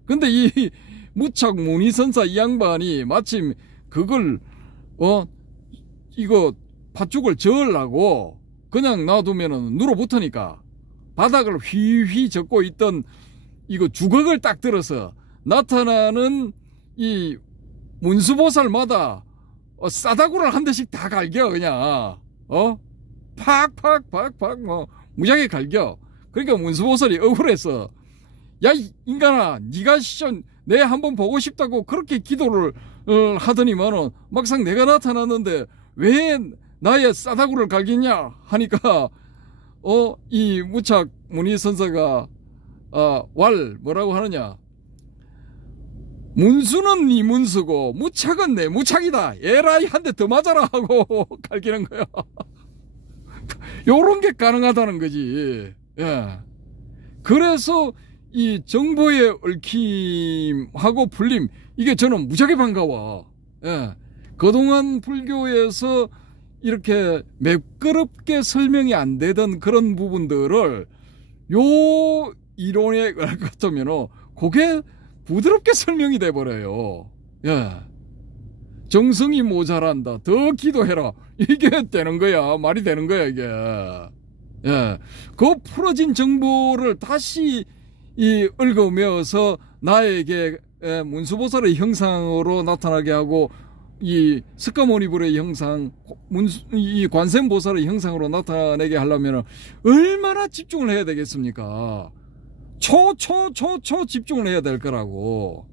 근데 이 무착 무니선사 이 양반이 마침 그걸 이거 팥죽을 저으려고 그냥 놔두면은 눌어붙으니까 바닥을 휘휘 젓고 있던 이거 주걱을 딱 들어서 나타나는 이 문수보살마다 싸다구를 한 대씩 다 갈겨 그냥 팍팍팍팍 뭐 무지하게 갈겨. 그러니까 문수보살이 억울해서 야 이 인간아 네가 내 한번 보고 싶다고 그렇게 기도를 하더니만은 막상 내가 나타났는데 왜 나의 싸다구를 갈기냐 하니까 이 무착 문의선사가 뭐라고 하느냐, 문수는 네 문수고 무착은 내 무착이다, 에라이 한 대 더 맞아라 하고 갈기는 거야. 요런 게 가능하다는 거지. 예. 그래서 이 정보의 얽힘하고 풀림, 이게 저는 무지하게 반가워. 예. 그동안 불교에서 이렇게 매끄럽게 설명이 안 되던 그런 부분들을 요 이론에 같으면 그게 부드럽게 설명이 돼 버려요. 예. 정성이 모자란다, 더 기도해라, 이게 되는 거야. 말이 되는 거야 이게. 예. 그 풀어진 정보를 다시 얽어매어서 나에게 문수보살의 형상으로 나타나게 하고 이 스카모니불의 형상, 이 관세음보살의 형상으로 나타내게 하려면 얼마나 집중을 해야 되겠습니까? 초 집중을 해야 될 거라고.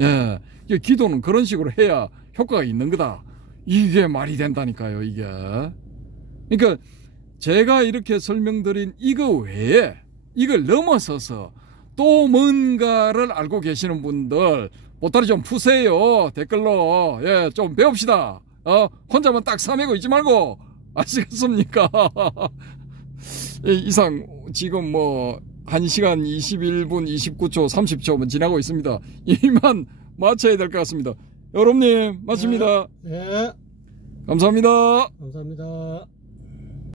예, 기도는 그런 식으로 해야 효과가 있는 거다. 이게 말이 된다니까요, 이게. 그러니까 제가 이렇게 설명드린 이거 외에 이걸 넘어서서 또 뭔가를 알고 계시는 분들 보따리 좀 푸세요. 댓글로. 예, 좀 배웁시다. 혼자만 딱 싸매고 있지 말고. 아시겠습니까? 이상 지금 뭐 1시간 21분 29초 30초 지나고 있습니다. 이만 마쳐야 될 것 같습니다. 여러분님 마칩니다. 네. 감사합니다. 감사합니다.